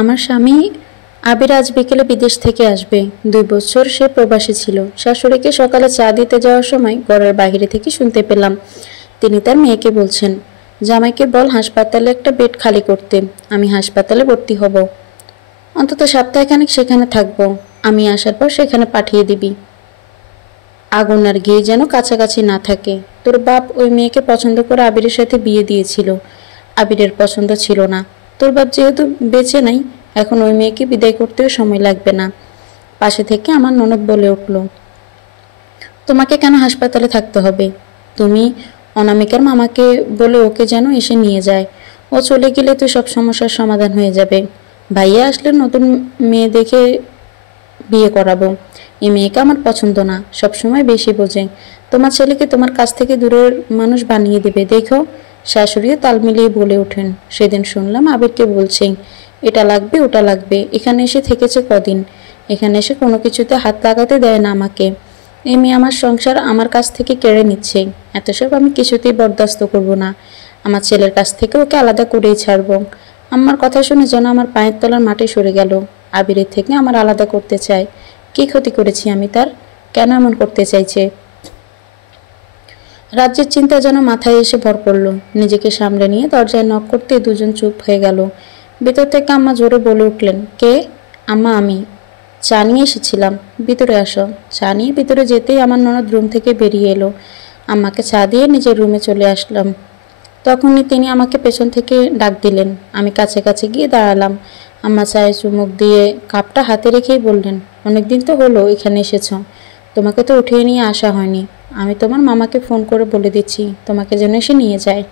আমার স্বামী আবির আজ বিকেলে বিদেশ থেকে আসবে। 2 বছর সে প্রবাসী ছিল। শাশুড়িকে সকালে চা দিতে যাওয়ার সময় ঘরের বাইরে থেকে শুনতে পেলাম তিনি তার মেয়েকে বলছেন, জামাইকে বল হাসপাতালে একটা বেড খালি করতে, আমি হাসপাতালে ভর্তি হব, অন্তত সপ্তাহখানেক সেখানে থাকবো, আমি আসার পর সেখানে পাঠিয়ে দিবি। আগুন আর ঘি যেন কাছাকাছি না থাকে। তোর বাপ ওই মেয়েকে পছন্দ করে আবিরের সাথে বিয়ে দিয়েছিল, আবিরের পছন্দ ছিল না। তোর বাপ যেহেতু বেঁচে নাই, এখন ওই মেয়েকে বিদায় করতেও সময় লাগবে না। পাশে থেকে আমার ননদ বলে উঠল, তোমাকে কেন হাসপাতালে থাকতে হবে? তুমি অনামিকার মামাকে বলে ওকে যেন এসে নিয়ে যায়, ও চলে গেলে তো সব সমস্যার সমাধান হয়ে যাবে। ভাইয়া আসলে নতুন মেয়ে দেখে বিয়ে করাবো। এই মেয়েকে আমার পছন্দ না, সবসময় বেশি বোঝে। তোমার ছেলেকে তোমার কাছ থেকে দূরের মানুষ বানিয়ে দেবে, দেখো। শাশুড়িও তাল মিলিয়ে বলে ওঠেন, সেদিন শুনলাম আবিরকে বলছেন এটা লাগবে ওটা লাগবে। এখানে এসে থেকেছে কদিন, এখানে এসে কোনো কিছুতে হাত লাগাতে দেয় না আমাকে। এই মেয়ে আমার সংসার আমার কাছ থেকে কেড়ে নিচ্ছে, এত সব আমি কিছুতেই বরদাস্ত করব না। আমার ছেলের কাছ থেকে ওকে আলাদা করেই ছাড়বো। আমার কথা শুনে যেন আমার পায়ের তলার মাটি সরে গেল। আবিরের থেকে আমার আলাদা করতে চায়। কি ক্ষতি করেছি আমি তার? কেন এমন করতে চাইছে? রাজ্যের চিন্তা যেন মাথায় এসে ভর করলো। নিজেকে সামলে নিয়ে দরজায় নক করতে দুজন চুপ হয়ে গেল। ভেতর থেকে আম্মা জোরে বলে উঠলেন, কে? আম্মা, আমি। চা নিয়ে এসেছিলাম, ভিতরে আসো। চা নিয়ে ভিতরে যেতেই আমার ননদ রুম থেকে বেরিয়ে এলো। আম্মাকে চা দিয়ে নিজের রুমে চলে আসলাম। তখনই তিনি আমাকে পেছন থেকে ডাক দিলেন। আমি কাছে কাছে গিয়ে দাঁড়ালাম। আম্মা চায়ে চুমুক দিয়ে কাপটা হাতে রেখেই বললেন, অনেকদিন তো হলো এখানে এসেছ, তোমাকে তো উঠিয়ে নিয়ে আসা হয়নি। আমি তোমার মামাকে ফোন করে বলে দিচ্ছি তোমাকে যেন এসে নিয়ে যায়।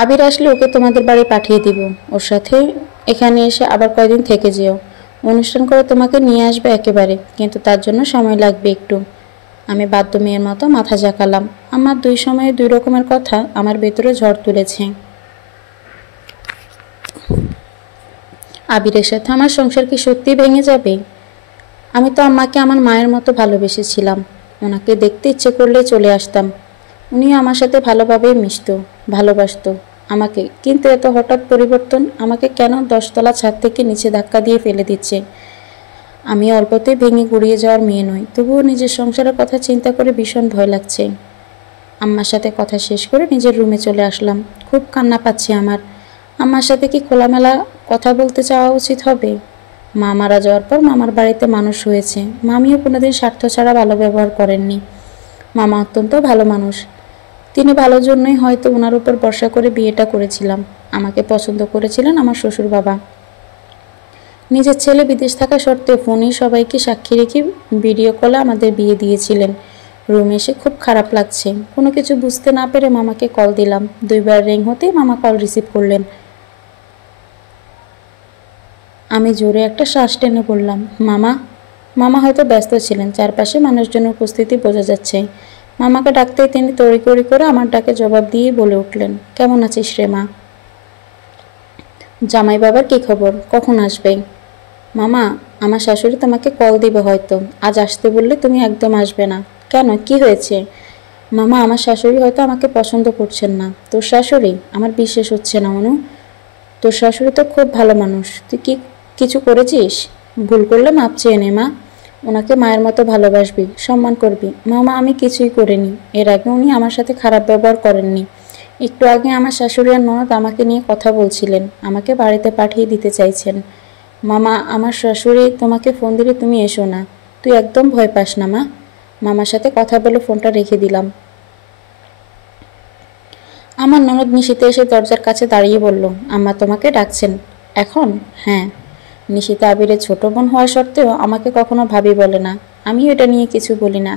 আবির আসলে ওকে তোমাদের বাড়ি পাঠিয়ে দিব, ওর সাথে এখানে এসে আবার কয়দিন থেকে যেও। অনুষ্ঠান করে তোমাকে নিয়ে আসবে একেবারে, কিন্তু তার জন্য সময় লাগবে একটু। আমি বাধ্য মেয়ের মতো মাথা ঝাঁকালাম। আমার দুই সময়ে দুই রকমের কথা আমার ভেতরে ঝড় তুলেছে। আবিরের সাথে আমার সংসার কি সত্যি ভেঙে যাবে? আমি তো আম্মাকে আমার মায়ের মতো ভালোবেসেছিলাম। ওনাকে দেখতে ইচ্ছে করলে চলে আসতাম, উনিও আমার সাথে ভালোভাবেই মিশত, ভালোবাসত আমাকে। কিন্তু এত হঠাৎ পরিবর্তন আমাকে কেন 10তলা ছাদ থেকে নিচে ধাক্কা দিয়ে ফেলে দিচ্ছে। আমি অল্পতেই ভেঙে গুড়িয়ে যাওয়ার মেয়ে নই, তবুও নিজের সংসারের কথা চিন্তা করে ভীষণ ভয় লাগছে। আম্মার সাথে কথা শেষ করে নিজের রুমে চলে আসলাম। খুব কান্না পাচ্ছে আমার। আম্মার সাথে কি খোলামেলা কথা বলতে চাওয়া উচিত হবে? মা মারা যাওয়ার পর মামার বাড়িতে মানুষ হয়েছে। মামিও কোনোদিন স্বার্থ ছাড়া ভালো ব্যবহার করেননি। মামা অত্যন্ত ভালো মানুষ। তিনি ভালোর জন্যই হয়তো ওনার উপর ভরসা করে বিয়েটা করেছিলাম। আমাকে পছন্দ করেছিলেন আমার শ্বশুর বাবা। নিজের ছেলে বিদেশ থাকা সত্ত্বেও ফোনে সবাইকে সাক্ষী রেখে ভিডিও কলে আমাদের বিয়ে দিয়েছিলেন। রুমে এসে খুব খারাপ লাগছে। কোনো কিছু বুঝতে না পেরে মামাকে কল দিলাম। 2বার রিং হতেই মামা কল রিসিভ করলেন। আমি জোরে একটা শ্বাস টেনে বললাম, মামা। মামা হয়তো ব্যস্ত ছিলেন, চারপাশে মানুষজনের উপস্থিতি বোঝা যাচ্ছে। মামাকে ডাকতেই তিনি তড়িঘড়ি করে আমার ডাকে জবাব দিয়ে বলে উঠলেন, কেমন আছিস রে মা? জামাই বাবার কি খবর, কখন আসবে? মামা, আমার শাশুড়ি তোমাকে কল দিবে হয়তো, আজ আসতে বললে তুমি একদম আসবে না। কেন, কি হয়েছে? মামা, আমার শাশুড়ি হয়তো আমাকে পছন্দ করছেন না। তোর শাশুড়ি? আমার বিশ্বাস হচ্ছে না অনু। তোর শাশুড়ি তো খুব ভালো মানুষ, তুই কি কিছু করেছিস? ভুল করলে মাপ চেয়ে নে মা। ওনাকে মায়ের মতো ভালোবাসবি, সম্মান করবি। মামা, আমি কিছুই করিনি। এর আগে উনি আমার সাথে খারাপ ব্যবহার করেননি। একটু আগে আমার শাশুড়ি আর ননদ আমাকে নিয়ে কথা বলছিলেন, আমাকে বাড়িতে পাঠিয়ে দিতে চাইছেন। মামা, আমার শাশুড়ি তোমাকে ফোন দিলে তুমি এসো না। তুই একদম ভয় পাস না মা। মামার সাথে কথা বলে ফোনটা রেখে দিলাম। আমার ননদ নিশিতে এসে দরজার কাছে দাঁড়িয়ে বলল, আম্মা তোমাকে ডাকছেন। এখন? হ্যাঁ। নিশিতা আবিরের ছোট বোন হওয়া সত্ত্বেও আমাকে কখনো ভাবি বলে না। আমিও এটা নিয়ে কিছু বলি না।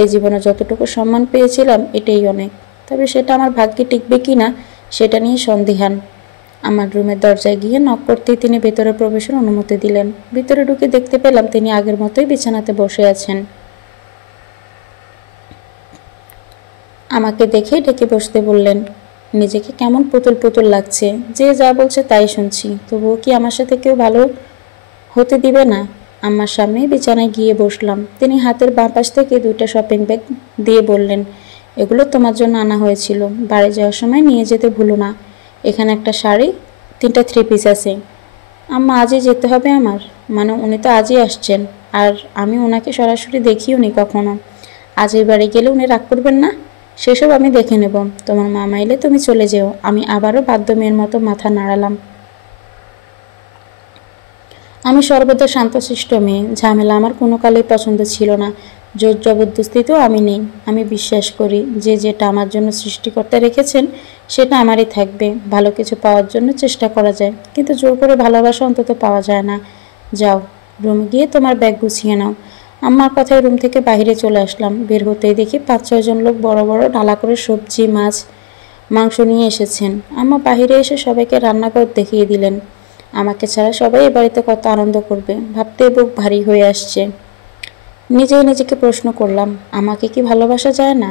এই জীবনে যতটুকু সম্মান পেয়েছিলাম এটাই অনেক। তবে সেটা আমার ভাগ্যে টিকবে কি না সেটা নিয়ে সন্দিহান। আমার রুমের দরজায় গিয়ে নক করতেই তিনি ভেতরে প্রবেশের অনুমতি দিলেন। ভিতরে ঢুকে দেখতে পেলাম তিনি আগের মতোই বিছানাতে বসে আছেন। আমাকে দেখে ডেকে বসতে বললেন। নিজেকে কেমন পুতুল পুতুল লাগছে, যে যা বলছে তাই শুনছি, তবুও কি আমার সাথে কেউ ভালো হতে দিবে না? আমার সামনে বিছানায় গিয়ে বসলাম। তিনি হাতের বাঁ পাশ থেকে 2টা শপিং ব্যাগ দিয়ে বললেন, এগুলো তোমার জন্য আনা হয়েছিল, বাড়ি যাওয়ার সময় নিয়ে যেতে ভুলো না। এখানে একটা শাড়ি, 3টা 3 পিস আছে। আম্মা আজই যেতে হবে আমার? মানে উনি তো আজই আসছেন, আর আমি ওনাকে সরাসরি দেখিও নি কখনো। আজ এই বাড়ি গেলে উনি রাগ করবেন না? সেসব আমি দেখে নেব। তোমার মামা এলে তুমি চলে যেও। আমি আবারও বাধ্য মেয়ের মতো মাথা নাড়ালাম। আমি সর্বদা শান্তশিষ্ট মেয়ে, ঝামেলা আমার কোনো কালেই পছন্দ ছিল না। জোর জবরদস্তিতেও আমি নেই। আমি বিশ্বাস করি যে যেটা আমার জন্য সৃষ্টিকর্তা রেখেছেন সেটা আমারই থাকবে। ভালো কিছু পাওয়ার জন্য চেষ্টা করা যায়, কিন্তু জোর করে ভালোবাসা অন্তত পাওয়া যায় না। যাও, রুমে গিয়ে তোমার ব্যাগ গুছিয়ে নাও। আম্মার কথায় রুম থেকে বাইরে চলে আসলাম। বের হতেই দেখি 5-6 জন লোক বড় বড় ডালা করে সবজি, মাছ, মাংস নিয়ে এসেছেন। আম্মা বাহিরে এসে সবাইকে রান্নাঘর দেখিয়ে দিলেন। আমাকে ছাড়া সবাই এ বাড়িতে কত আনন্দ করবে ভাবতে বুক ভারী হয়ে আসছে। নিজেই নিজেকে প্রশ্ন করলাম, আমাকে কি ভালোবাসা যায় না?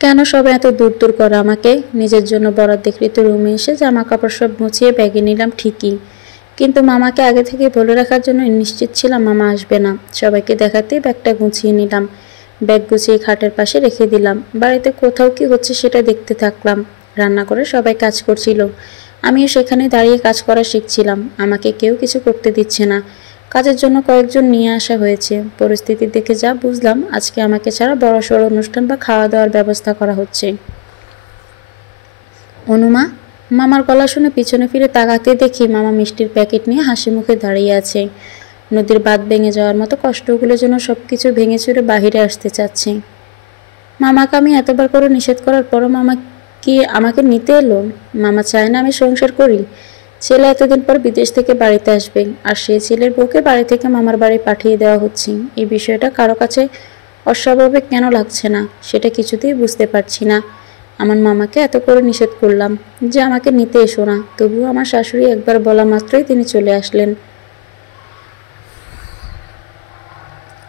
কেন সবাই এত দূর দূর করে আমাকে? নিজের জন্য বরাদ্দকৃত রুমে এসে জামা কাপড় সব মুছিয়ে ব্যাগে নিলাম ঠিকই, কিন্তু মামাকে আগে থেকে বলে রাখার জন্য নিশ্চিত ছিলাম মামা আসবে না। সবাইকে দেখাতেই ব্যাগটা গুছিয়ে নিলাম। ব্যাগ গুছিয়ে খাটের পাশে রেখে দিলাম। বাড়িতে কোথাও কি হচ্ছে সেটা দেখতে থাকলাম। রান্না করে সবাই কাজ করছিল, আমিও সেখানে দাঁড়িয়ে কাজ করা শিখছিলাম। আমাকে কেউ কিছু করতে দিচ্ছে না। কাজের জন্য কয়েকজন নিয়ে আসা হয়েছে। পরিস্থিতি দেখে যা বুঝলাম, আজকে আমাকে ছাড়া বড়সড় অনুষ্ঠান বা খাওয়া দাওয়ার ব্যবস্থা করা হচ্ছে। অনুমা, মামার গলা শুনে পিছনে ফিরে তাকাতে দেখি মামা মিষ্টির প্যাকেট নিয়ে হাসি মুখে দাঁড়িয়ে আছে। নদীর বাঁধ ভেঙে যাওয়ার মতো কষ্টগুলো যেন সবকিছু ভেঙে চুরে বাহিরে আসতে চাচ্ছে। মামাকে আমি এতবার করে নিষেধ করার পরও মামা কি আমাকে নিতে এলো? মামা চায় না আমি সংসার করি? ছেলে এতদিন পর বিদেশ থেকে বাড়িতে আসবে, আর সেই ছেলের বউকে বাড়ি থেকে মামার বাড়ি পাঠিয়ে দেওয়া হচ্ছে। এই বিষয়টা কারো কাছে অস্বাভাবিক কেন লাগছে না সেটা কিছুতেই বুঝতে পারছি না। আমার মামাকে এত করে নিষেধ করলাম যে আমাকে নিতে এসো না, তবুও আমার শাশুড়ি একবার বলা মাত্রই তিনি চলে আসলেন।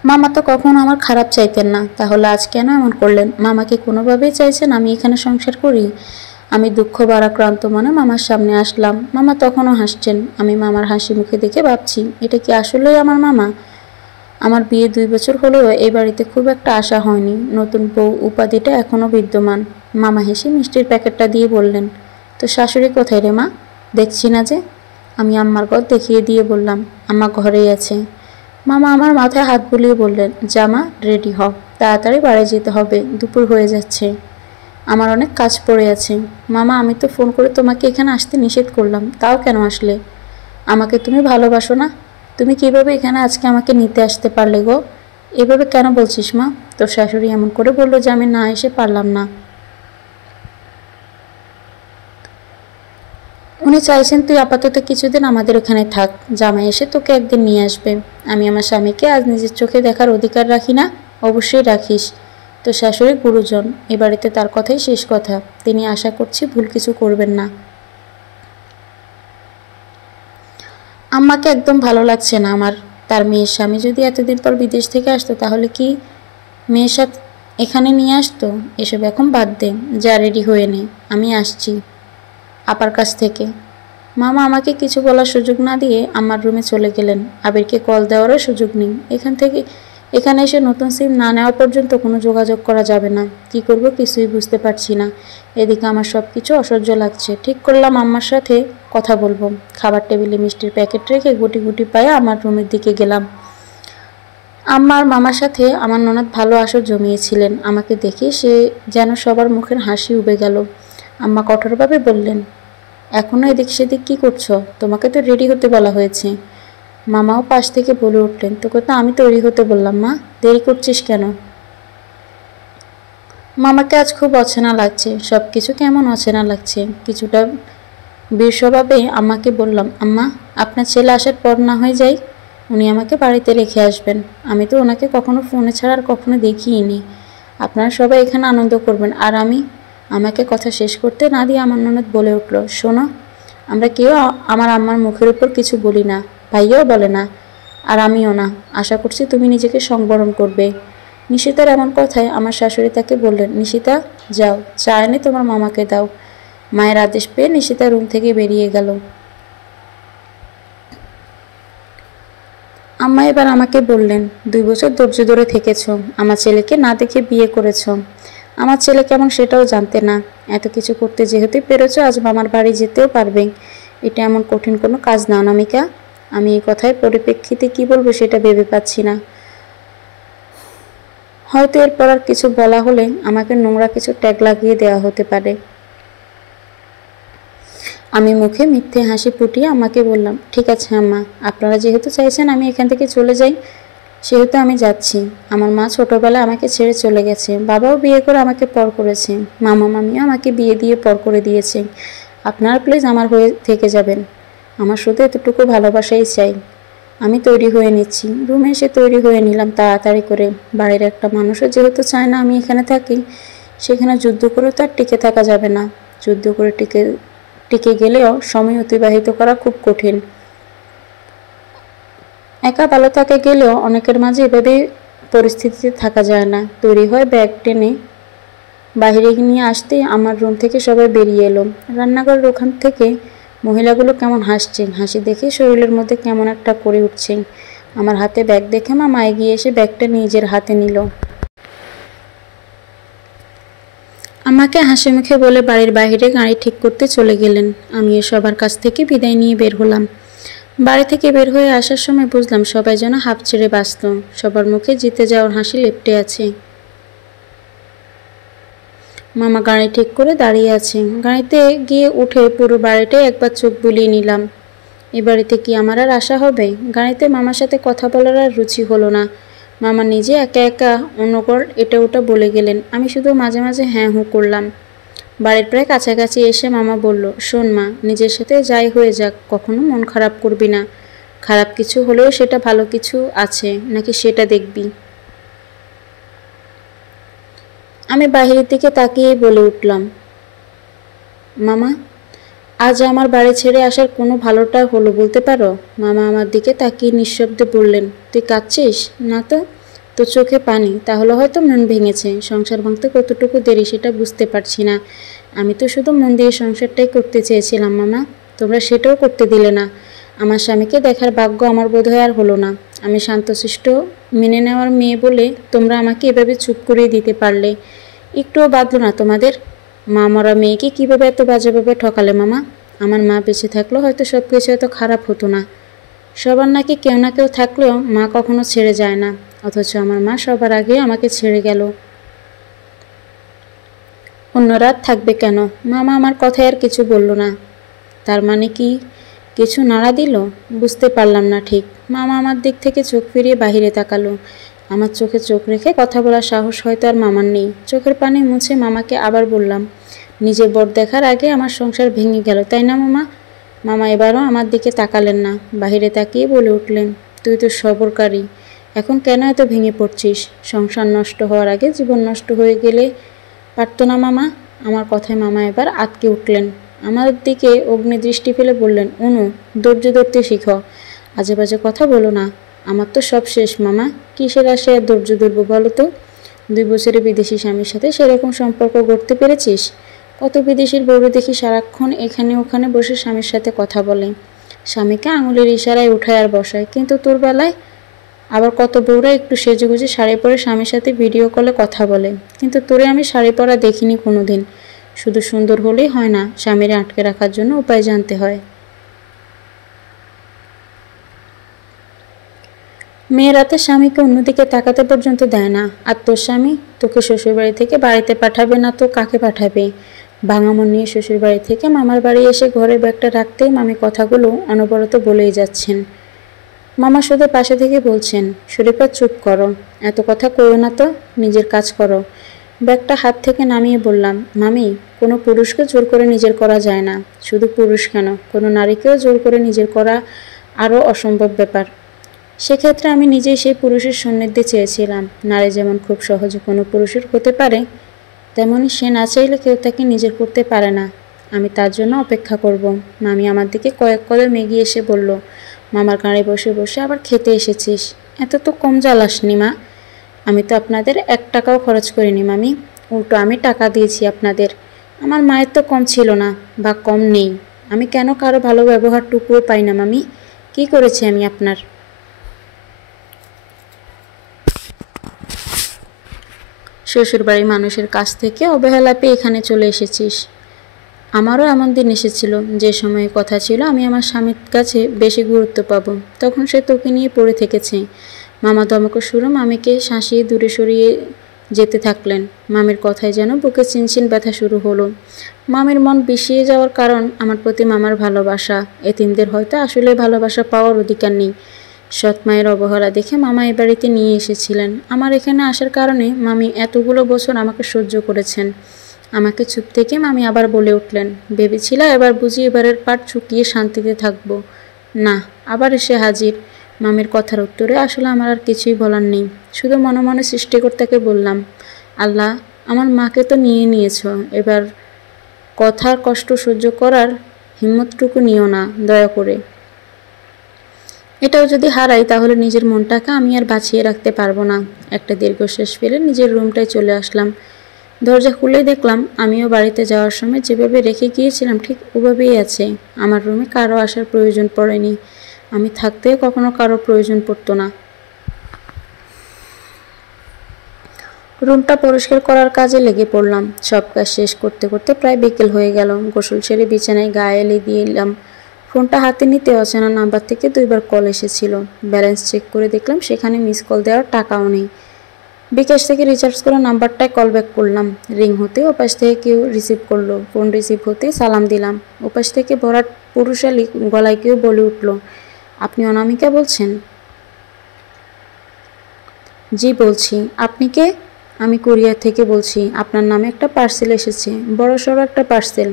মামা তো কখনো আমার খারাপ চাইতেন না, তাহলে আজ কেন এমন করলেন? মামা কি কোনোভাবেই চাইছেন আমি এখানে সংসার করি? আমি দুঃখ ভারাক্রান্ত মনে মামার সামনে আসলাম। মামা তখনও হাসছেন। আমি মামার হাসি মুখে দেখে ভাবছি, এটা কি আসলেই আমার মামা? আমার বিয়ে 2 বছর হলেও এই বাড়িতে খুব একটা আশা হয়নি। নতুন বউ উপাধিটা এখনও বিদ্যমান। মামা হেসে মিষ্টির প্যাকেটটা দিয়ে বললেন, তো শাশুড়ি কোথায় রে মা? দেখছি না যে। আমি আম্মার ঘর দেখিয়ে দিয়ে বললাম, আম্মা ঘরেই আছে। মামা আমার মাথায় হাত বুলিয়ে বললেন, জামা রেডি হও, তাড়াতাড়ি বাড়ি যেতে হবে, দুপুর হয়ে যাচ্ছে, আমার অনেক কাজ পড়ে আছে। মামা, আমি তো ফোন করে তোমাকে এখানে আসতে নিষেধ করলাম, তাও কেন আসলে? আমাকে তুমি ভালোবাসো না? তুমি কিভাবে এখানে আজকে আমাকে নিতে আসতে পারলে গো? এভাবে কেন বলছিস মা? তোর শাশুড়ি এমন করে বললো যে আমি না এসে পারলাম না। উনি চাইছেন তুই আপাতত কিছুদিন আমাদের ওখানে থাক, জামাই এসে তোকে একদিন নিয়ে আসবে। আমি আমার স্বামীকে আজ নিজের চোখে দেখার অধিকার রাখি না? অবশ্যই রাখিস। তো শাশুড়ি গুরুজন, এ বাড়িতে তার কথাই শেষ কথা। তিনি আশা করছি ভুল কিছু করবেন না। আম্মাকে একদম ভালো লাগছে না আমার। তার মেয়ের স্বামী যদি এতদিন পর বিদেশ থেকে আসতো তাহলে কি মেয়ের সাথে এখানে নিয়ে আসতো? এসব এখন বাদ দে, যা রেডি হয়ে নে, আমি আসছি আপার কাছ থেকে। মামা আমাকে কিছু বলার সুযোগ না দিয়ে আমার রুমে চলে গেলেন। আবিরকে কল দেওয়ারও সুযোগ নেই। এখানে এসে নতুন সিম না নেওয়া পর্যন্ত কোনো যোগাযোগ করা যাবে না। কি করব কিছুই বুঝতে পারছি না। এদিকে আমার সব কিছু অসহ্য লাগছে। ঠিক করলাম আম্মার সাথে কথা বলবো। খাবার টেবিলে মিষ্টির প্যাকেট রেখে গুটি গুটি পায়ে আমার রুমের দিকে গেলাম। আম্মার মামার সাথে আমার ননদ ভালো আসর জমিয়েছিলেন। আমাকে দেখে সে যেন সবার মুখের হাসি উবে গেল। আম্মা কঠোরভাবে বললেন, এখনও এদিক সেদিক কী করছো? তোমাকে তো রেডি হতে বলা হয়েছে। মামাও পাশ থেকে বলে উঠলেন, তোকে তো আমি তৈরি হতে বললাম মা, দেরি করছিস কেন? মামাকে আজ খুব অচেনা লাগছে। সব কিছু কেমন অচেনা লাগছে। কিছুটা বীরস্বভাবে আম্মাকে বললাম, আম্মা, আপনার ছেলে আসার পর না হয়ে যাই, উনি আমাকে বাড়িতে রেখে আসবেন। আমি তো ওনাকে কখনো ফোনে ছাড়া আর কখনো দেখিনি। আপনারা সবাই এখানে আনন্দ করবেন, আর আমাকে কথা শেষ করতে না দিয়ে আমার ননদ বলে উঠল, শোনো, আমরা কেউ আমার আম্মার মুখের উপর কিছু বলি না, ভাইয়াও বলে না, আর আমিও না। আশা করছি তুমি নিজেকে সংবরণ করবে। নিশিতার এমন কথায় আমার শাশুড়ি তাকে বললেন, নিশিতা, যাও, চা এনে তোমার মামাকে দাও। মায়ের আদেশ পেয়ে নিশিতা রুম থেকে বেরিয়ে গেল। আম্মা এবার আমাকে বললেন, 2 বছর ধৈর্য ধরে থেকেছো, আমার ছেলেকে না দেখে বিয়ে করেছো। আমার ছেলে কেমন সেটাও জানতে না। এত কিছু করতে যেহেতু পেরেছো, আজ মামার বাড়ি যেতেও পারবে। এটা এমন কঠিন কোনো কাজ না অনামিকা। আমি এই কথার পরিপ্রেক্ষিতে কি বলবো সেটা ভেবে পাচ্ছি না। হয়তো এরপর আর কিছু বলা হলে আমাকে নোংরা কিছু ট্যাগ লাগিয়ে দেওয়া হতে পারে। আমি মুখে মিথ্যে হাসি ফুটিয়ে আম্মাকে বললাম, ঠিক আছে আম্মা, আপনারা যেহেতু চাইছেন আমি এখান থেকে চলে যাই, সেহেতু আমি যাচ্ছি। আমার মা ছোটবেলায় আমাকে ছেড়ে চলে গেছে, বাবাও বিয়ে করে আমাকে পর করেছে, মামা মামিও আমাকে বিয়ে দিয়ে পর করে দিয়েছে। আপনারা প্লিজ আমার হয়ে থেকে যাবেন। আমার শুধু এতটুকু ভালোবাসাই চাই। আমি তৈরি হয়ে নিচ্ছি। রুমে এসে তৈরি হয়ে নিলাম তাড়াতাড়ি করে। বাড়ির একটা মানুষও যেহেতু চায় না আমি এখানে থাকি, সেখানে যুদ্ধ করে তো আর টিকে থাকা যাবে না। যুদ্ধ করে টিকে গেলেও সময় অতিবাহিত করা খুব কঠিন। একা ভালো থাকা গেলেও অনেকের মাঝে এভাবে পরিস্থিতিতে থাকা যায় না। তৈরি হয় ব্যাগ টেনে বাইরে নিয়ে আসতেই আমার রুম থেকে সবাই বেরিয়ে এলো। রান্নাঘরের ওখান থেকে মহিলাগুলো কেমন হাসছে, হাসি দেখে শরীরের মধ্যে কেমন একটা করে উঠছে। আমার হাতে ব্যাগ দেখে মামা এগিয়ে এসে ব্যাগটা নিজের হাতে নিল। আমাকে হাসি মুখে বলে বাড়ির বাইরে গাড়ি ঠিক করতে চলে গেলেন। আমিও সবার কাছ থেকে বিদায় নিয়ে বের হলাম। বাড়ি থেকে বের হয়ে আসার সময় বুঝলাম সবাই যেন হাঁপ ছেড়ে বাঁচত। সবার মুখে জিতে যাওয়ার হাসি লেপ্টে আছে। মামা গাড়ি ঠিক করে দাঁড়িয়ে আছে। গাড়িতে গিয়ে উঠে পুরো বাড়িটাই একবার চোখ বুলিয়ে নিলাম। এ বাড়িতে কি আমার আর আসা হবে? গাড়িতে মামার সাথে কথা বলার আর রুচি হলো না। মামা নিজে একা একা অনর্গল এটা ওটা বলে গেলেন। আমি শুধু মাঝে মাঝে হ্যাঁ হুঁ করলাম। বাড়ির প্রায় কাছাকাছি এসে মামা বলল, শোন মা, নিজের সাথে যাই হয়ে যাক কখনো মন খারাপ করবি না। খারাপ কিছু হলেও সেটা ভালো কিছু আছে নাকি সেটা দেখবি। আমি বাহিরের দিকে তাকিয়ে বলে উঠলাম, মামা, আজ আমার বাড়ি ছেড়ে আসার কোনো ভালোটা হলো বলতে পারো? মামা আমার দিকে তাকিয়ে নিঃশব্দে বললেন, তুই কাঁদছিস? না তো, তোর চোখে পানি, তাহলে হয়তো মন ভেঙেছে। সংসার ভাঙতে কতটুকু দেরি সেটা বুঝতে পারছি না। আমি তো শুধু মন দিয়ে সংসারটাই করতে চেয়েছিলাম মামা, তোমরা সেটাও করতে দিলে না। আমার স্বামীকে দেখার ভাগ্য আমার বোধহয় আর হলো না। আমি শান্তশিষ্ট মেনে নেওয়ার মেয়ে বলে তোমরা আমাকে এভাবে চুপ করিয়ে দিতে পারলে। একটুও বাঁধলো না তোমাদের? মা মরা মেয়েকে কীভাবে এত বাজেভাবে ঠকালে মামা? আমার মা বেঁচে থাকলেও হয়তো সব কিছু এত খারাপ হতো না। সবার নাকি কেউ না কেউ থাকলেও মা কখনো ছেড়ে যায় না, অথচ আমার মা সবার আগে আমাকে ছেড়ে গেল। অন্য রাত থাকবে কেন? মামা আমার কথায় আর কিছু বলল না। তার মানে কি কিছু নাড়া দিল? বুঝতে পারলাম না ঠিক। মামা আমার দিক থেকে চোখ ফিরিয়ে বাহিরে তাকালো। আমার চোখে চোখ রেখে কথা বলার সাহস হয়তো আর মামার নেই। চোখের পানি মুছে মামাকে আবার বললাম, নিজের বর দেখার আগে আমার সংসার ভেঙে গেল, তাই না মামা? মামা এবারও আমার দিকে তাকালেন না, বাহিরে তাকিয়ে বলে উঠলেন, তুই তো সবরকারী, এখন কেন এত ভেঙে পড়ছিস? সংসার নষ্ট হওয়ার আগে জীবন নষ্ট হয়ে গেলে পারতো না মামা? আমার কথায় মামা এবার আটকে উঠলেন। আমার দিকে অগ্নিদৃষ্টি ফেলে বললেন, অনু, ধৈর্য ধরতে শিখো, আজে বাজে কথা বলো না। আমার তো সব শেষ মামা, কিসের আশে আর ধৈর্য ধরবো বলো তো? 2 বছরে বিদেশি স্বামীর সাথে সেরকম সম্পর্ক গড়তে পেরেছিস? কত বিদেশির বউরে দেখি সারাক্ষণ এখানে ওখানে বসে স্বামীর সাথে কথা বলে, স্বামীকে আঙুলের ইশারায় উঠায় আর বসায়, কিন্তু তোর বেলায় আবার কত বউরা একটু সেজেগুজে শাড়ি পরে স্বামীর সাথে ভিডিও কলে কথা বলে, কিন্তু তোরে আমি শাড়ি পরা দেখিনি কোনো দিন। শুধু সুন্দর হলেই হয় না, স্বামীরে আটকে রাখার জন্য উপায় জানতে হয়। মেয়েরা তো স্বামীকে অন্যদিকে তাকাতে পর্যন্ত দেয় না। আর তোর স্বামী তোকে শ্বশুরবাড়ি থেকে বাড়িতে পাঠাবে না তো কাকে পাঠাবে? ভাঙামন নিয়ে শ্বশুরবাড়ি থেকে মামার বাড়ি এসে ঘরের ব্যাগটা রাখতেই মামি কথাগুলো অনবরত বলেই যাচ্ছেন। মামা শুধু পাশে থেকে বলছেন, শরীফা চুপ করো, এত কথা কইও না তো, নিজের কাজ করো। ব্যাগটা হাত থেকে নামিয়ে বললাম, মামি, কোনো পুরুষকে জোর করে নিজের করা যায় না। শুধু পুরুষ কেন, কোনো নারীকেও জোর করে নিজের করা আরও অসম্ভব ব্যাপার। সেক্ষেত্রে আমি নিজেই সেই পুরুষের সান্নিধ্যে চেয়েছিলাম। নারী যেমন খুব সহজে কোনো পুরুষের হতে পারে, তেমনি সে না চাইলে কেউ তাকে নিজের করতে পারে না। আমি তার জন্য অপেক্ষা করব। মামি আমার দিকে কয়েক কদম এগিয়ে এসে বলল, মামার গাড়ি বসে বসে আবার খেতে এসেছিস? এত তো কম জ্বালাসনি মা। আমি তো আপনাদের 1 টাকাও খরচ করিনি মামি, উল্টো আমি টাকা দিয়েছি আপনাদের। আমার মায়ের তো কম ছিল না, বা কম নেই। আমি কেন কারো ভালো ব্যবহারটুকুও পাই না মামি? কি করেছি আমি আপনার? শ্বশুরবাড়ির মানুষের কাছ থেকে অবহেলা পেয়ে এখানে চলে এসেছিস। আমারও এমন দিন এসেছিল যে সময়ে কথা ছিল আমি আমার স্বামীর কাছে বেশি গুরুত্ব পাবো, তখন সে তোকে নিয়ে পড়ে থেকেছে। মামা ধমকের সুরে মামিকে শাসিয়ে দূরে সরিয়ে যেতে থাকলেন। মামির কথায় যেন বুকে চিনচিন ব্যথা শুরু হলো। মামির মন বিষিয়ে যাওয়ার কারণ আমার প্রতি মামার ভালোবাসা। এতিমদের হয়তো আসলে ভালোবাসা পাওয়ার অধিকার নেই। সৎ মায়ের অবহেলা দেখে মামা এ বাড়িতে নিয়ে এসেছিলেন। আমার এখানে আসার কারণে মামি এতগুলো বছর আমাকে সহ্য করেছেন। আমাকে চুপ থেকে মামি আবার বলে উঠলেন, ভেবেছিল এবার বুঝি এবারের পাট চুকিয়ে শান্তিতে থাকবো। না, আবার এসে হাজির। মামির কথার উত্তরে আসলে আমার আর কিছুই বলার নেই। শুধু মনে মনে সৃষ্টিকর্তাকে বললাম, আল্লাহ, আমার মাকে তো নিয়ে নিয়েছ, এবার কথার কষ্ট সহ্য করার হিম্মতটুকু নিও না দয়া করে। এটাও যদি হারাই তাহলে নিজের মনটাকে আমি আর বাঁচিয়ে রাখতে পারবো না। একটা দীর্ঘশ্বাস ফেলে নিজের রুমটায় চলে আসলাম। দরজা খুলে দেখলাম আমিও বাড়িতে যাওয়ার সময় যেভাবে রেখে গিয়েছিলাম ঠিক ওভাবেই আছে। আমার রুমে কারো আসার প্রয়োজন পড়েনি। আমি থাকতেও কখনো কারো প্রয়োজন পড়তো না। রুমটা পরিষ্কার করার কাজে লেগে পড়লাম। সব কাজ শেষ করতে করতে প্রায় বিকেল হয়ে গেল। গোসল সেরে বিছানায় গায়ে এলে দিয়ে এলাম। ফোনটা হাতে নিতে অচেনা নাম্বার থেকে 2বার কল এসেছিল। ব্যালেন্স চেক করে দেখলাম সেখানে মিস কল দেওয়ার টাকাও নেই। বিকাশ থেকে রিচার্জ করা নাম্বারটায় কল ব্যাক করলাম। রিং হতে ওপাশ থেকে কেউ রিসিভ করলো। ফোন রিসিভ হতে সালাম দিলাম। ওপাশ থেকে ভরাট পুরুষালী গলায় কেউ বলে উঠল, আপনি অনামিকা বলছেন? জি বলছি। আপনি কে? আমি কুরিয়ার থেকে বলছি। আপনার নামে একটা পার্সেল এসেছে, বড়সড় একটা পার্সেল।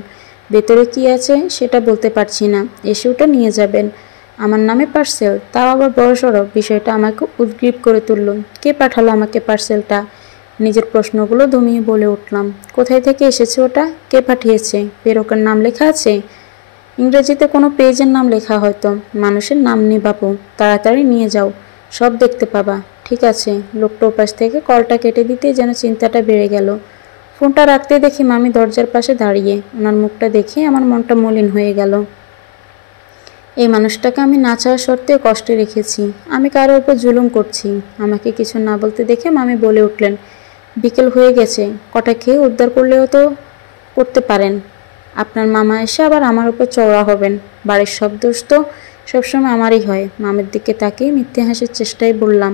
ভেতরে কি আছে সেটা বলতে পারছি না, এসে ওটা নিয়ে যাবেন। আমার নামে পার্সেল, তাও আবার বড়সড়। বিষয়টা আমাকে উদ্গ্রীব করে তুলল। কে পাঠালো আমাকে পার্সেলটা? নিজের প্রশ্নগুলো দমিয়ে বলে উঠলাম, কোথায় থেকে এসেছে ওটা? কে পাঠিয়েছে? প্রেরকের নাম লেখা আছে? ইংরেজিতে কোনো পেজের নাম লেখা হয়তো। মানুষের নাম নেই বাপু, তাড়াতাড়ি নিয়ে যাও, সব দেখতে পাবা। ঠিক আছে। লোকটা ওপাশ থেকে কলটা কেটে দিতে যেন চিন্তাটা বেড়ে গেল। ফোনটা রাখতে দেখি মামি দরজার পাশে দাঁড়িয়ে। ওনার মুখটা দেখে আমার মনটা মলিন হয়ে গেল। এই মানুষটাকে আমি না চাওয়া সত্ত্বেও কষ্টে রেখেছি। আমি কারোর উপর জুলুম করছি। আমাকে কিছু না বলতে দেখে মামি বলে উঠলেন, বিকেল হয়ে গেছে, কটা খেয়ে উদ্ধার করলেও তো করতে পারেন। আপনার মামা এসে আবার আমার উপর চওড়া হবেন। বাড়ির সব দোষ তো সবসময় আমারই হয়। মামির দিকে তাকিয়ে মিথ্যে হাসির চেষ্টায় বললাম,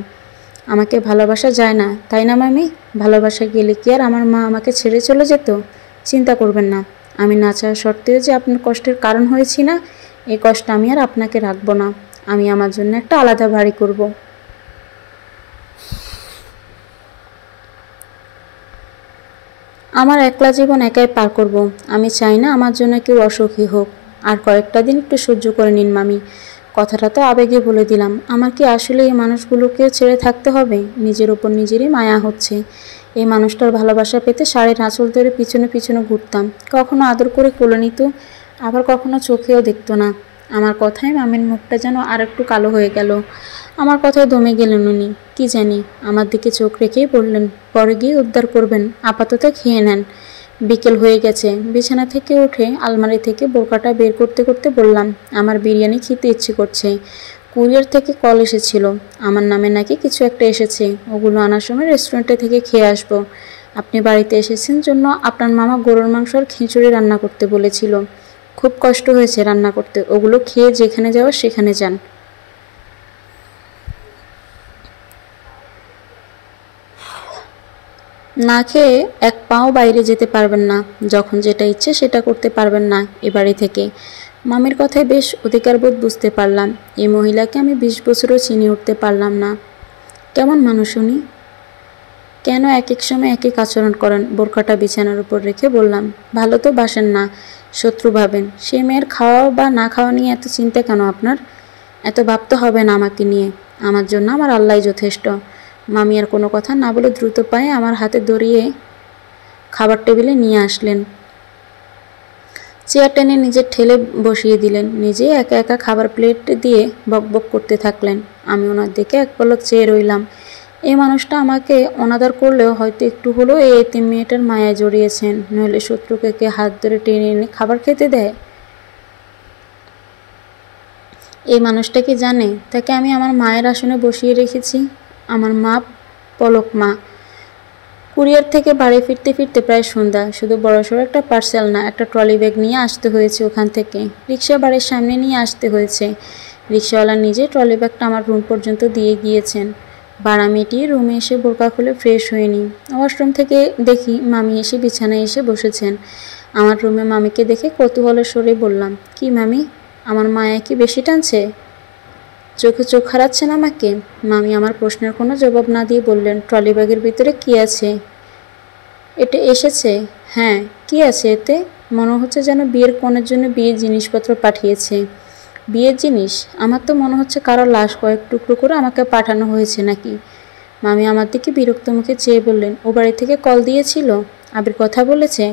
আমাকে ভালোবাসা যায় না তাই না মামি? ভালোবাসা গেলে কি আর আমার মা আমাকে ছেড়ে চলে যেত? চিন্তা করবেন না, আমি না চাওয়া সত্ত্বেও যে আপনার কষ্টের কারণ হয়েছি না, এই কষ্ট আমি আর আপনাকে রাখবো না। আমি আমার জন্য একটা আলাদা বাড়ি করব। আমার একলা জীবন একাই পার করব। আমি চাই না আমার জন্য কেউ অসুখী হোক। আর কয়েকটা দিন একটু সহ্য করে নিন মামি। কথাটা তো আবেগে বলে দিলাম। আমার কি আসলে এই মানুষগুলোকে ছেড়ে থাকতে হবে? নিজের ওপর নিজেরই মায়া হচ্ছে। এই মানুষটার ভালোবাসা পেতে শাড়ির আঁচল ধরে পিছনে পিছনে ঘুরতাম। কখনো আদর করে কোলে নিত, আবার কখনো চোখেও দেখতো না। আমার কথায় মামির মুখটা যেন আর একটু কালো হয়ে গেল। আমার কথায় দমে গেলেন উনি। কি জানি, আমার দিকে চোখ রেখেই বললেন, পরে গিয়ে উদ্ধার করবেন, আপাতত খেয়ে নেন। বিকেল হয়ে গেছে। বিছানা থেকে উঠে আলমারি থেকে বোরকাটা বের করতে করতে বললাম, আমার বিরিয়ানি খেতে ইচ্ছে করছে। কুরিয়ার থেকে কল এসেছিল, আমার নামে নাকি কিছু একটা এসেছে। ওগুলো আনার সময় রেস্টুরেন্টে থেকে খেয়ে আসবো। আপনি বাড়িতে এসেছেন জন্য আপনার মামা গরুর মাংস আর খিচুড়ি রান্না করতে বলেছিল। খুব কষ্ট হয়েছে রান্না করতে। ওগুলো খেয়ে যেখানে যাওয়ার সেখানে যান। না খেয়ে এক পাও বাইরে যেতে পারবেন না। যখন যেটা ইচ্ছে সেটা করতে পারবেন না এ বাড়ি থেকে। মামির কথায় বেশ অধিকারবোধ বুঝতে পারলাম। এই মহিলাকে আমি 20 বছরও চিনে উঠতে পারলাম না। কেমন মানুষ উনি? কেন এক এক সময় এক এক আচরণ করেন? বোরখাটা বিছানার উপর রেখে বললাম, ভালো তো বাসেন না, শত্রু ভাবেন। সে মেয়ের খাওয়া বা না খাওয়া নিয়ে এত চিন্তা কেন আপনার? এত ভাবতে হবে না আমাকে নিয়ে। আমার জন্য আমার আল্লাহই যথেষ্ট। মামি আর কোনো কথা না বলে দ্রুত পায়ে আমার হাতে ধরিয়ে খাবার টেবিলে নিয়ে আসলেন। চেয়ার টেনে নিজের ঠেলে বসিয়ে দিলেন। নিজে একা একা খাবার প্লেট দিয়ে বকবক করতে থাকলেন। আমি ওনার দিকে এক পলক চেয়ে রইলাম। এই মানুষটা আমাকে অনাদর করলেও হয়তো একটু হলেও এই এতিম মেয়েটার মায়ায় জড়িয়েছেন, নইলে শত্রুকে কে হাত ধরে টেনে এনে খাবার খেতে দেয়? এই মানুষটা কি জানে তাকে আমি আমার মায়ের আসনে বসিয়ে রেখেছি? আমার মা, পলক মা, কুরিয়ার থেকে বাড়ি ফিরতে ফিরতে প্রায় সন্ধ্যা। শুধু বড়সড় একটা পার্সেল না, একটা ট্রলি ব্যাগ নিয়ে আসতে হয়েছে ওখান থেকে। রিক্সা বাড়ির সামনে নিয়ে আসতে হয়েছে। রিক্সাওয়ালা নিজে ট্রলি ব্যাগটা আমার রুম পর্যন্ত দিয়ে গিয়েছেন। ভাড়া মিটিয়ে রুমে এসে বোরকা খুলে ফ্রেশ হয়ে নিই। ওয়াশরুম থেকে দেখি মামি এসে বিছানায় এসে বসেছেন। আমার রুমে মামিকে দেখে কৌতূহলের স্বরে বললাম, কি মামি, আমার মায়া কি বেশি টানছে? চোখে চোখ হারাচ্ছেন আমাকে? মামি আমার প্রশ্নের কোনো জবাব না দিয়ে বললেন, ট্রলি ব্যাগের ভিতরে কি আছে? এটা এসেছে? হ্যাঁ। কি আছে এতে? মনে হচ্ছে যেন বিয়ের কনের জন্য বিয়ের জিনিসপত্র পাঠিয়েছে। বিয়ের জিনিস? আমার তো মনে হচ্ছে কারো লাশ কয়েক টুকরো করে আমাকে পাঠানো হয়েছে নাকি। মামি আমার দিকে বিরক্ত মুখে চেয়ে বললেন, ও বাড়ি থেকে কল দিয়েছিল? আবির কথা বলেছে?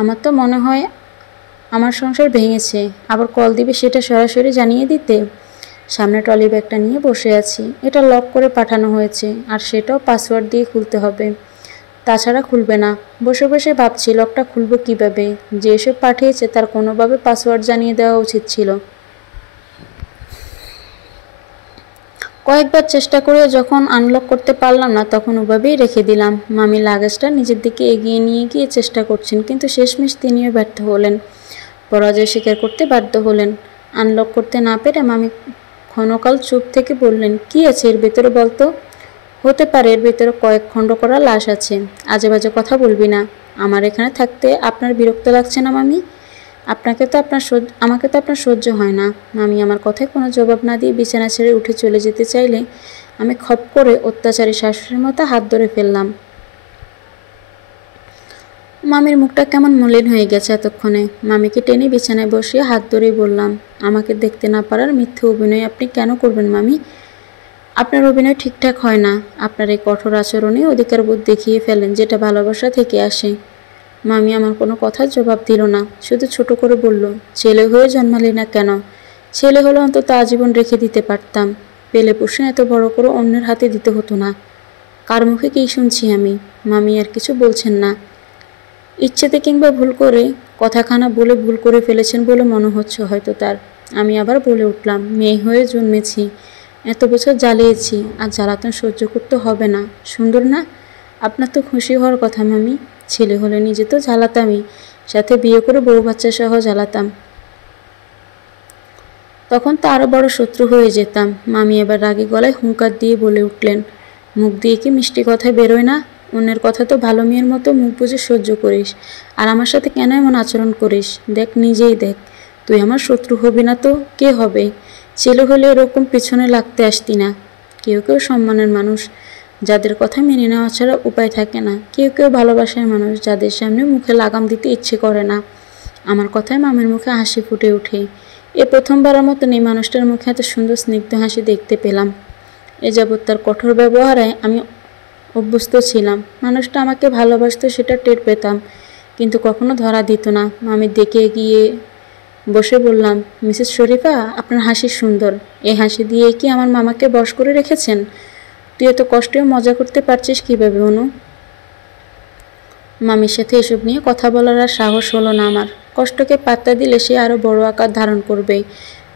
আমার তো মনে হয় আমার সংসার ভেঙেছে, আবার কল দিবে সেটা সরাসরি জানিয়ে দিতে। সামনে ট্রলি ব্যাগটা নিয়ে বসে আছি। এটা লক করে পাঠানো হয়েছে, আর সেটাও পাসওয়ার্ড দিয়ে খুলতে হবে, তাছাড়া খুলবে না। বসে বসে ভাবছি লকটা খুলবো কিভাবে। যে এসব পাঠিয়েছে তার কোনোভাবে পাসওয়ার্ড জানিয়ে দেওয়া উচিত ছিল। কয়েকবার চেষ্টা করে যখন আনলক করতে পারলাম না, তখন ওভাবেই রেখে দিলাম। মামি লাগেজটা নিজের দিকে এগিয়ে নিয়ে গিয়ে চেষ্টা করছেন, কিন্তু শেষমেশ তিনিও ব্যর্থ হলেন। পরাজয় স্বীকার করতে বাধ্য হলেন। আনলক করতে না পেরে মামি ক্ষণকাল চুপ থেকে বললেন, কি আছে এর ভেতরে বলতো? হতে পারে এর ভেতরে কয়েক খণ্ড করা লাশ আছে। আজে বাজে কথা বলবি না। আমার এখানে থাকতে আপনার বিরক্ত লাগছে না মামি? আমাকে তো আপনার সহ্য হয় না। মামি আমার কথায় কোনো জবাব না দিয়ে বিছানা ছেড়ে উঠে চলে যেতে চাইলে আমি খপ করে অত্যাচারী শাশুড়ির মতো হাত ধরে ফেললাম। মামির মুখটা কেমন মলিন হয়ে গেছে এতক্ষণে। মামিকে টেনে বিছানায় বসিয়ে হাত ধরেই বললাম, আমাকে দেখতে না পারার মিথ্যে অভিনয় আপনি কেন করবেন মামি? আপনার অভিনয় ঠিকঠাক হয় না। আপনার এই কঠোর আচরণে অধিকারবোধ দেখিয়ে ফেলেন, যেটা ভালোবাসা থেকে আসে। মামি আমার কোনো কথার জবাব দিল না, শুধু ছোট করে বলল, ছেলে হয়ে জন্মালি না কেন? ছেলে হলে অন্তত আজীবন রেখে দিতে পারতাম। পেলে পুষে এত বড় করে অন্যের হাতে দিতে হতো না। কার মুখে কী শুনছি আমি? মামি আর কিছু বলছেন না। ইচ্ছেতে কিংবা ভুল করে কথাখানা বলে ভুল করে ফেলেছেন বলে মনে হচ্ছে হয়তো তার। আমি আবার বলে উঠলাম, মেয়ে হয়ে জন্মেছি, এত বছর জ্বালিয়েছি, আর জ্বালাতন সহ্য করতে হবে না। সুন্দর না? আপনার তো খুশি হওয়ার কথা মামি। ছেলে হলে নিজে তো জ্বালাতামই, সাথে বিয়ে করে বউ বাচ্চা সহ জ্বালাতাম। তখন তো আরও বড় শত্রু হয়ে যেতাম। মামি এবার রাগী গলায় হুঙ্কার দিয়ে বলে উঠলেন, মুখ দিয়ে কি মিষ্টি কথায় বেরোয় না? অন্যের কথা তো ভালো মেয়ের মতো মুখ বুঝে সহ্য করিস, আর আমার সাথে কেন এমন আচরণ করিস? দেখ, নিজেই দেখ। তুই আমার শত্রু হবি না তো কে হবে? ছেলে হলে এরকম পিছনে লাগতে আসতি না। কেউ কেউ সম্মানের মানুষ, যাদের কথা মেনে নেওয়া ছাড়া উপায় থাকে না। কেউ কেউ ভালোবাসার মানুষ, যাদের সামনে মুখে লাগাম দিতে ইচ্ছে করে না। আমার কথায় মামের মুখে হাসি ফুটে ওঠে। এ প্রথমবারের মতন এই মানুষটার মুখে এত সুন্দর স্নিগ্ধ হাসি দেখতে পেলাম। এ যাবৎ তার কঠোর ব্যবহারে আমি অভ্যস্ত ছিলাম। মানুষটা আমাকে ভালোবাসতো সেটা টের পেতাম, কিন্তু কখনো ধরা দিত না। মামির দিকে গিয়ে বসে বললাম, মিসেস শরীফা, আপনার হাসি সুন্দর। এই হাসি দিয়ে কি আমার মামাকে বশ করে রেখেছেন? তুই এত কষ্টেও মজা করতে পারছিস কীভাবে অনু? মামির সাথে এসব নিয়ে কথা বলার আর সাহস হলো না আমার। কষ্টকে পাত্তা দিলে সে আরও বড় আকার ধারণ করবে।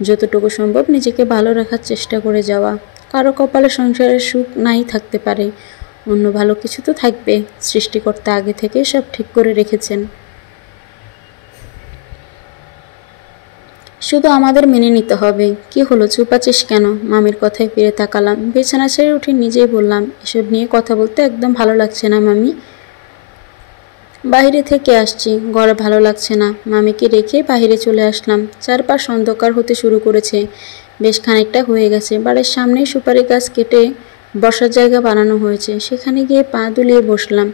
যতটুকু সম্ভব নিজেকে ভালো রাখার চেষ্টা করে যাওয়া। কারো কপালে সংসারের সুখ নাই থাকতে পারে, অন্য ভালো কিছু তো থাকবে। সৃষ্টিকর্তা আগে থেকে সব ঠিক করে রেখেছেন, শুধু আমাদের মেনে নিতে হবে। কি হলো, চুপ আছিস কেন? মামির কথায় ফিরে তাকালাম। বিছানা ছেড়ে উঠে নিজেই বললাম, এসব নিয়ে কথা বলতে একদম ভালো লাগছে না মামি। বাইরে থেকে আসছি, ঘরে ভালো লাগছে না। মামিকে রেখে বাইরে চলে আসলাম। চারপাশ অন্ধকার হতে শুরু করেছে। বেশ খানিকটা হয়ে গেছে। বাড়ির সামনেই সুপারি গাছ কেটে বসার জায়গা বানানো হয়েছে, সেখানে গিয়ে পা দুলিয়ে বসলাম।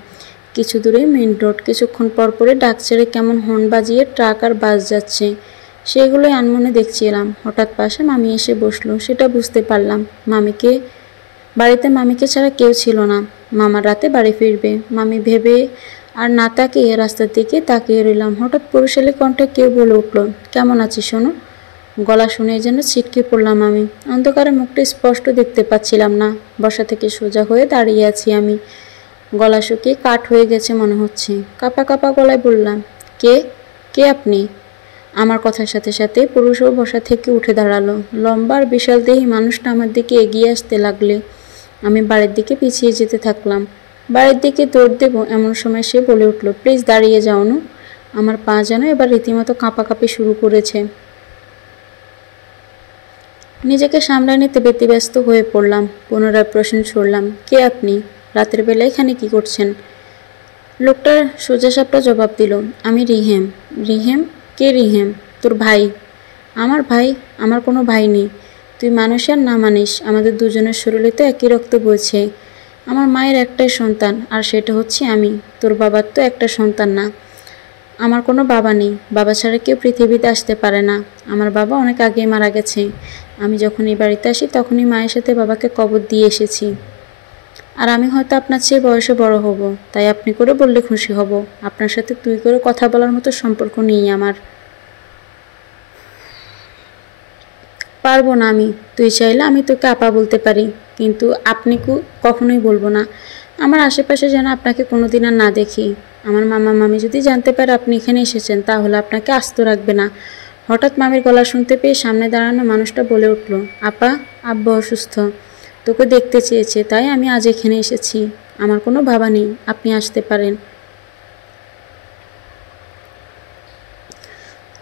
কিছু দূরে মেন রোড। কিছুক্ষণ পর পরে ডাক ছেড়ে কেমন হর্ন বাজিয়ে ট্রাক আর বাস যাচ্ছে, সেগুলোই আনমনে দেখছিলাম। হঠাৎ পাশে মামি এসে বসলো, সেটা বুঝতে পারলাম। বাড়িতে মামিকে ছাড়া কেউ ছিল না। মামা রাতে বাড়ি ফিরবে মামি ভেবে আর না তাকিয়ে রাস্তার দিকে তাকিয়ে রইলাম। হঠাৎ পুরুষালী কণ্ঠে কেউ বলে উঠল, কেমন আছিস শোনো? গলা শুনে যেন ছিটকে পড়লাম আমি। অন্ধকারে মুখটা স্পষ্ট দেখতে পাচ্ছিলাম না। বসা থেকে সোজা হয়ে দাঁড়িয়ে আছি আমি। গলা শুকিয়ে কাঠ হয়ে গেছে মনে হচ্ছে। কাঁপা কাঁপা গলায় বললাম, কে কে আপনি? আমার কথার সাথে সাথে পুরুষও বসা থেকে উঠে দাঁড়ালো। লম্বা আর বিশাল দেহী মানুষটা আমার দিকে এগিয়ে আসতে লাগলে আমি বাড়ির দিকে পিছিয়ে যেতে থাকলাম। বাড়ির দিকে দৌড় দেব এমন সময় সে বলে উঠল, প্লিজ দাঁড়িয়ে যাও নু। আমার পা যেন এবার রীতিমতো কাঁপাকাঁপি শুরু করেছে। নিজেকে সামলে নিতে ব্যতিব্যস্ত হয়ে পড়লাম। পুনরায় প্রশ্ন ছুড়লাম, কে আপনি? রাতের বেলা এখানে কি করছেন? লোকটা সোজাসাপটা জবাব দিল, আমি রিহেম। রিহেম? কে রিহেম? তোর ভাই। আমার ভাই? আমার কোনো ভাই নেই। তুই মানুষ আর না মানিস, আমাদের দুজনের শরীরে তো একই রক্ত বইছে। আমার মায়ের একটাই সন্তান, আর সেটা হচ্ছে আমি। তোর বাবার তো একটা সন্তান না। আমার কোনো বাবা নেই। বাবা ছাড়া কেউ পৃথিবীতে আসতে পারে না। আমার বাবা অনেক আগেই মারা গেছে। আমি যখন এই বাড়িতে আসি তখনই মায়ের সাথে বাবাকে কবর দিয়ে এসেছি। আর আমি হয়তো আপনার চেয়ে বয়সে বড় হব, তাই আপনি করে বললে খুশি হব। আপনার সাথে তুই করে কথা বলার মতো সম্পর্ক নেই আমার। পারবো না আমি। তুই চাইলে আমি তোকে আপা বলতে পারি, কিন্তু আপনি কখনোই বলবো না। আমার আশেপাশে যেন আপনাকে কোনোদিন আর না দেখি। আমার মামা মামি যদি জানতে পারে আপনি এখানে এসেছেন, তাহলে আপনাকে আস্ত রাখবে না। হঠাৎ মামির গলা শুনতে পেয়ে সামনে দাঁড়ানো মানুষটা বলে উঠল, আপা, আব্বু অসুস্থ, তোকে দেখতে চেয়েছে, তাই আমি আজ এখানে এসেছি। আমার কোনো ভাবা নেই, আপনি আসতে পারেন।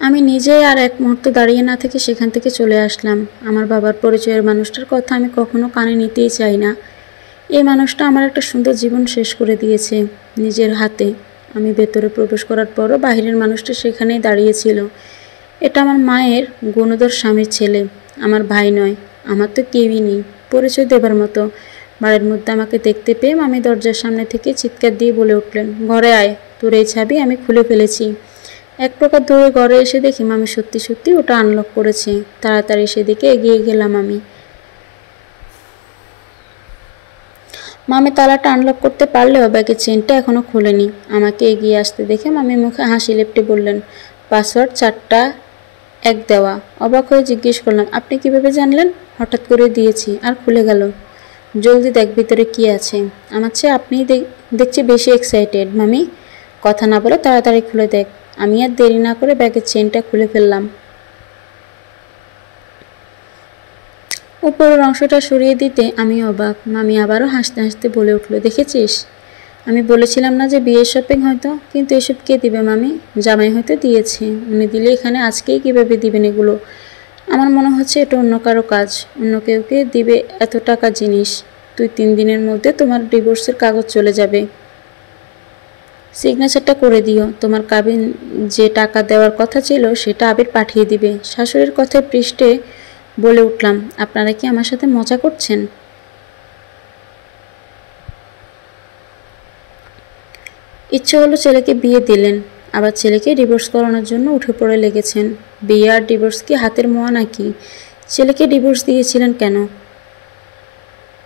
আমি নিজেই আর এক মুহূর্ত দাঁড়িয়ে না থেকে সেখান থেকে চলে আসলাম। আমার বাবার পরিচয়ের মানুষটার কথা আমি কখনো কানে নিতেই চাই না। এই মানুষটা আমার একটা সুন্দর জীবন শেষ করে দিয়েছে নিজের হাতে। আমি ভেতরে প্রবেশ করার পরও বাহিরের মানুষটা সেখানেই দাঁড়িয়েছিল। এটা আমার মায়ের গুণধর স্বামীর ছেলে, আমার ভাই নয়। আমার তো কেউই নেই পরিচয় দেবার মতো। বাড়ির মধ্যে আমাকে দেখতে পেয়ে মামি দরজার সামনে থেকে চিৎকার দিয়ে বলে উঠলেন, ঘরে আয়, তোর এই চাবি আমি খুলে ফেলেছি। এক প্রকার দৌড়ে ঘরে এসে দেখি মামি সত্যি সত্যি ওটা আনলক করেছে। তাড়াতাড়ি সেদিকে এগিয়ে গেলাম আমি। মামি তালাটা আনলক করতে পারলেও ব্যাগের চেনটা এখনও খোলেনি। আমাকে এগিয়ে আসতে দেখে মামি মুখে হাসি লেপটে বললেন, পাসওয়ার্ড 4টা 1 দেওয়া। অবাক হয়ে জিজ্ঞেস করলাম, আপনি কিভাবে জানলেন? হঠাৎ করে দিয়েছি আর খুলে গেল। জলদি দেখ ভিতরে কি আছে। আমার চেয়ে আপনিই দেখছি বেশি এক্সাইটেড মামি। কথা না বলে তাড়াতাড়ি খুলে দেখ। আমি আর দেরি না করে ব্যাগের চেনটা খুলে ফেললাম। উপরের অংশটা সরিয়ে দিতে আমি অবাক। মামি আবারও হাসতে হাসতে বলে উঠল, দেখেছিস, আমি বলেছিলাম না যে বিয়ের শপিং হয়তো। কিন্তু এসব কে দিবে মামি? জামাই হয়তো দিয়েছে। উনি দিলে এখানে আজকেই কীভাবে দিবেন এগুলো? আমার মনে হচ্ছে এটা অন্য কারো কাজ। অন্য কেউকে দিবে এত টাকা জিনিস। তুই 3 দিনের মধ্যে তোমার ডিভোর্সের কাগজ চলে যাবে। সিগনেচারটা করে দিও। তোমার কাবিন যে টাকা দেওয়ার কথা ছিল সেটা আবির পাঠিয়ে দিবে। শাশুড়ির কথায় পৃষ্ঠে বলে উঠলাম, আপনারা কি আমার সাথে মজা করছেন? ইচ্ছে হলো ছেলেকে বিয়ে দিলেন, আবার ছেলেকে ডিভোর্স করানোর জন্য উঠে পড়ে লেগেছেন। বিয়ে আর ডিভোর্স কি হাতের মোয়া নাকি? ছেলেকে ডিভোর্স দিয়েছিলেন কেন?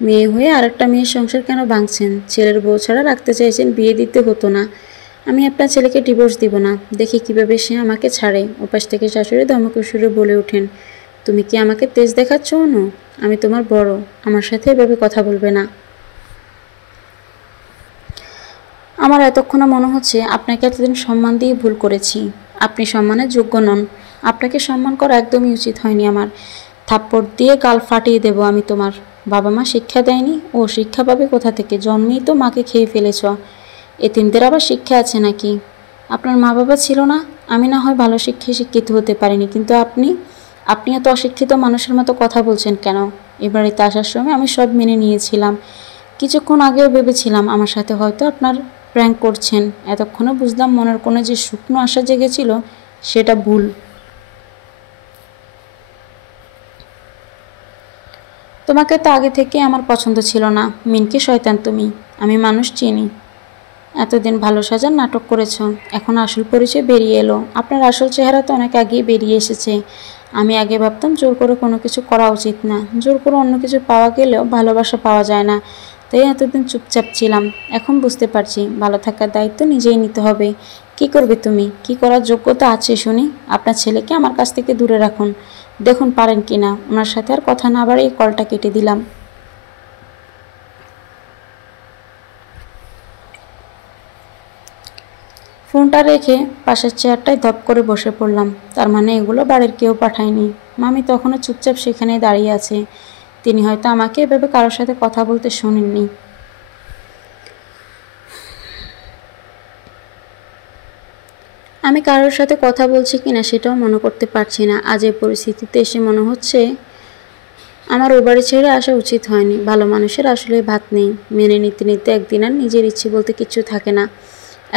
মেয়ে হয়ে আরেকটা মেয়ের সংসার কেন ভাঙছেন? ছেলের বউ ছাড়া রাখতে চাইছেন, বিয়ে দিতে হতো না। আমি আপনার ছেলেকে ডিভোর্স দিব না। দেখি কিভাবে সে আমাকে ছাড়ে। ওপাশ থেকে শাশুড়ি ধমকে সুরে বলে ওঠেন, তুমি কি আমাকে তেজ দেখাচ্ছ অনু? আমি তোমার বড়, আমার সাথে এভাবে কথা বলবে না। আমার এতক্ষণে মনে হচ্ছে আপনাকে এতদিন সম্মান দিয়ে ভুল করেছি। আপনি সম্মানের যোগ্য নন। আপনাকে সম্মান করা একদমই উচিত হয়নি আমার। থাপ্পড় দিয়ে গাল ফাটিয়ে দেব আমি তোমার। বাবা মা শিক্ষা দেয়নি? ও শিক্ষা পাবে কোথা থেকে? জন্মেই তো মাকে খেয়ে ফেলেছ। এতিমদের আবার শিক্ষা আছে নাকি? আপনার মা বাবা ছিল না? আমি না হয় ভালো শিক্ষায় শিক্ষিত হতে পারিনি, কিন্তু আপনি এত অশিক্ষিত মানুষের মতো কথা বলছেন কেন? এ বাড়িতে আসার সময় আমি সব মেনে নিয়েছিলাম। কিছুক্ষণ আগেও ভেবেছিলাম আমার সাথে হয়তো আপনার প্র্যাঙ্ক করছেন। এতক্ষণে বুঝলাম মনের কোণে যে শুকনো আশা জেগেছিল সেটা ভুল। তোমাকে তো আগে থেকে আমার পছন্দ ছিল না। মিনকে শয়তান তুমি। আমি মানুষ চিনি। এতদিন ভালো সাজার নাটক করেছ, এখন আসল পরিচয় বেরিয়ে এলো। আপনার আসল চেহারা তো অনেক আগেই বেরিয়ে এসেছে। আমি আগে ভাবতাম জোর করে কোনো কিছু করা উচিত না। জোর করে অন্য কিছু পাওয়া গেলেও ভালোবাসা পাওয়া যায় না, তাই এতদিন চুপচাপ ছিলাম। এখন বুঝতে পারছি ভালো থাকার দায়িত্ব নিজেই নিতে হবে। কি করবে তুমি? কি করার যোগ্যতা আছে শুনি? আপনার ছেলেকে আমার কাছ থেকে দূরে রাখুন, দেখুন পারেন কিনা। ওনার সাথে আর কথা না বাড়িয়ে কলটা কেটে দিলাম। ফোনটা রেখে পাশের চেয়ারটায় ধপ করে বসে পড়লাম। তার মানে এগুলো বাড়ির কেউ পাঠায়নি। মামি তখনও চুপচাপ সেখানেই দাঁড়িয়ে আছে। তিনি হয়তো আমাকে এভাবে কারোর সাথে কথা বলতে শোনেননি। আমি কারোর সাথে কথা বলছি কিনা সেটাও মনে করতে পারছি না। আজ এই পরিস্থিতিতে এসে মনে হচ্ছে আমার ও বাড়ি ছেড়ে আসা উচিত হয়নি। ভালো মানুষের আসলে ভাত নেই, মেনে নিতে নিতে একদিন আর নিজের ইচ্ছে বলতে কিছু থাকে না।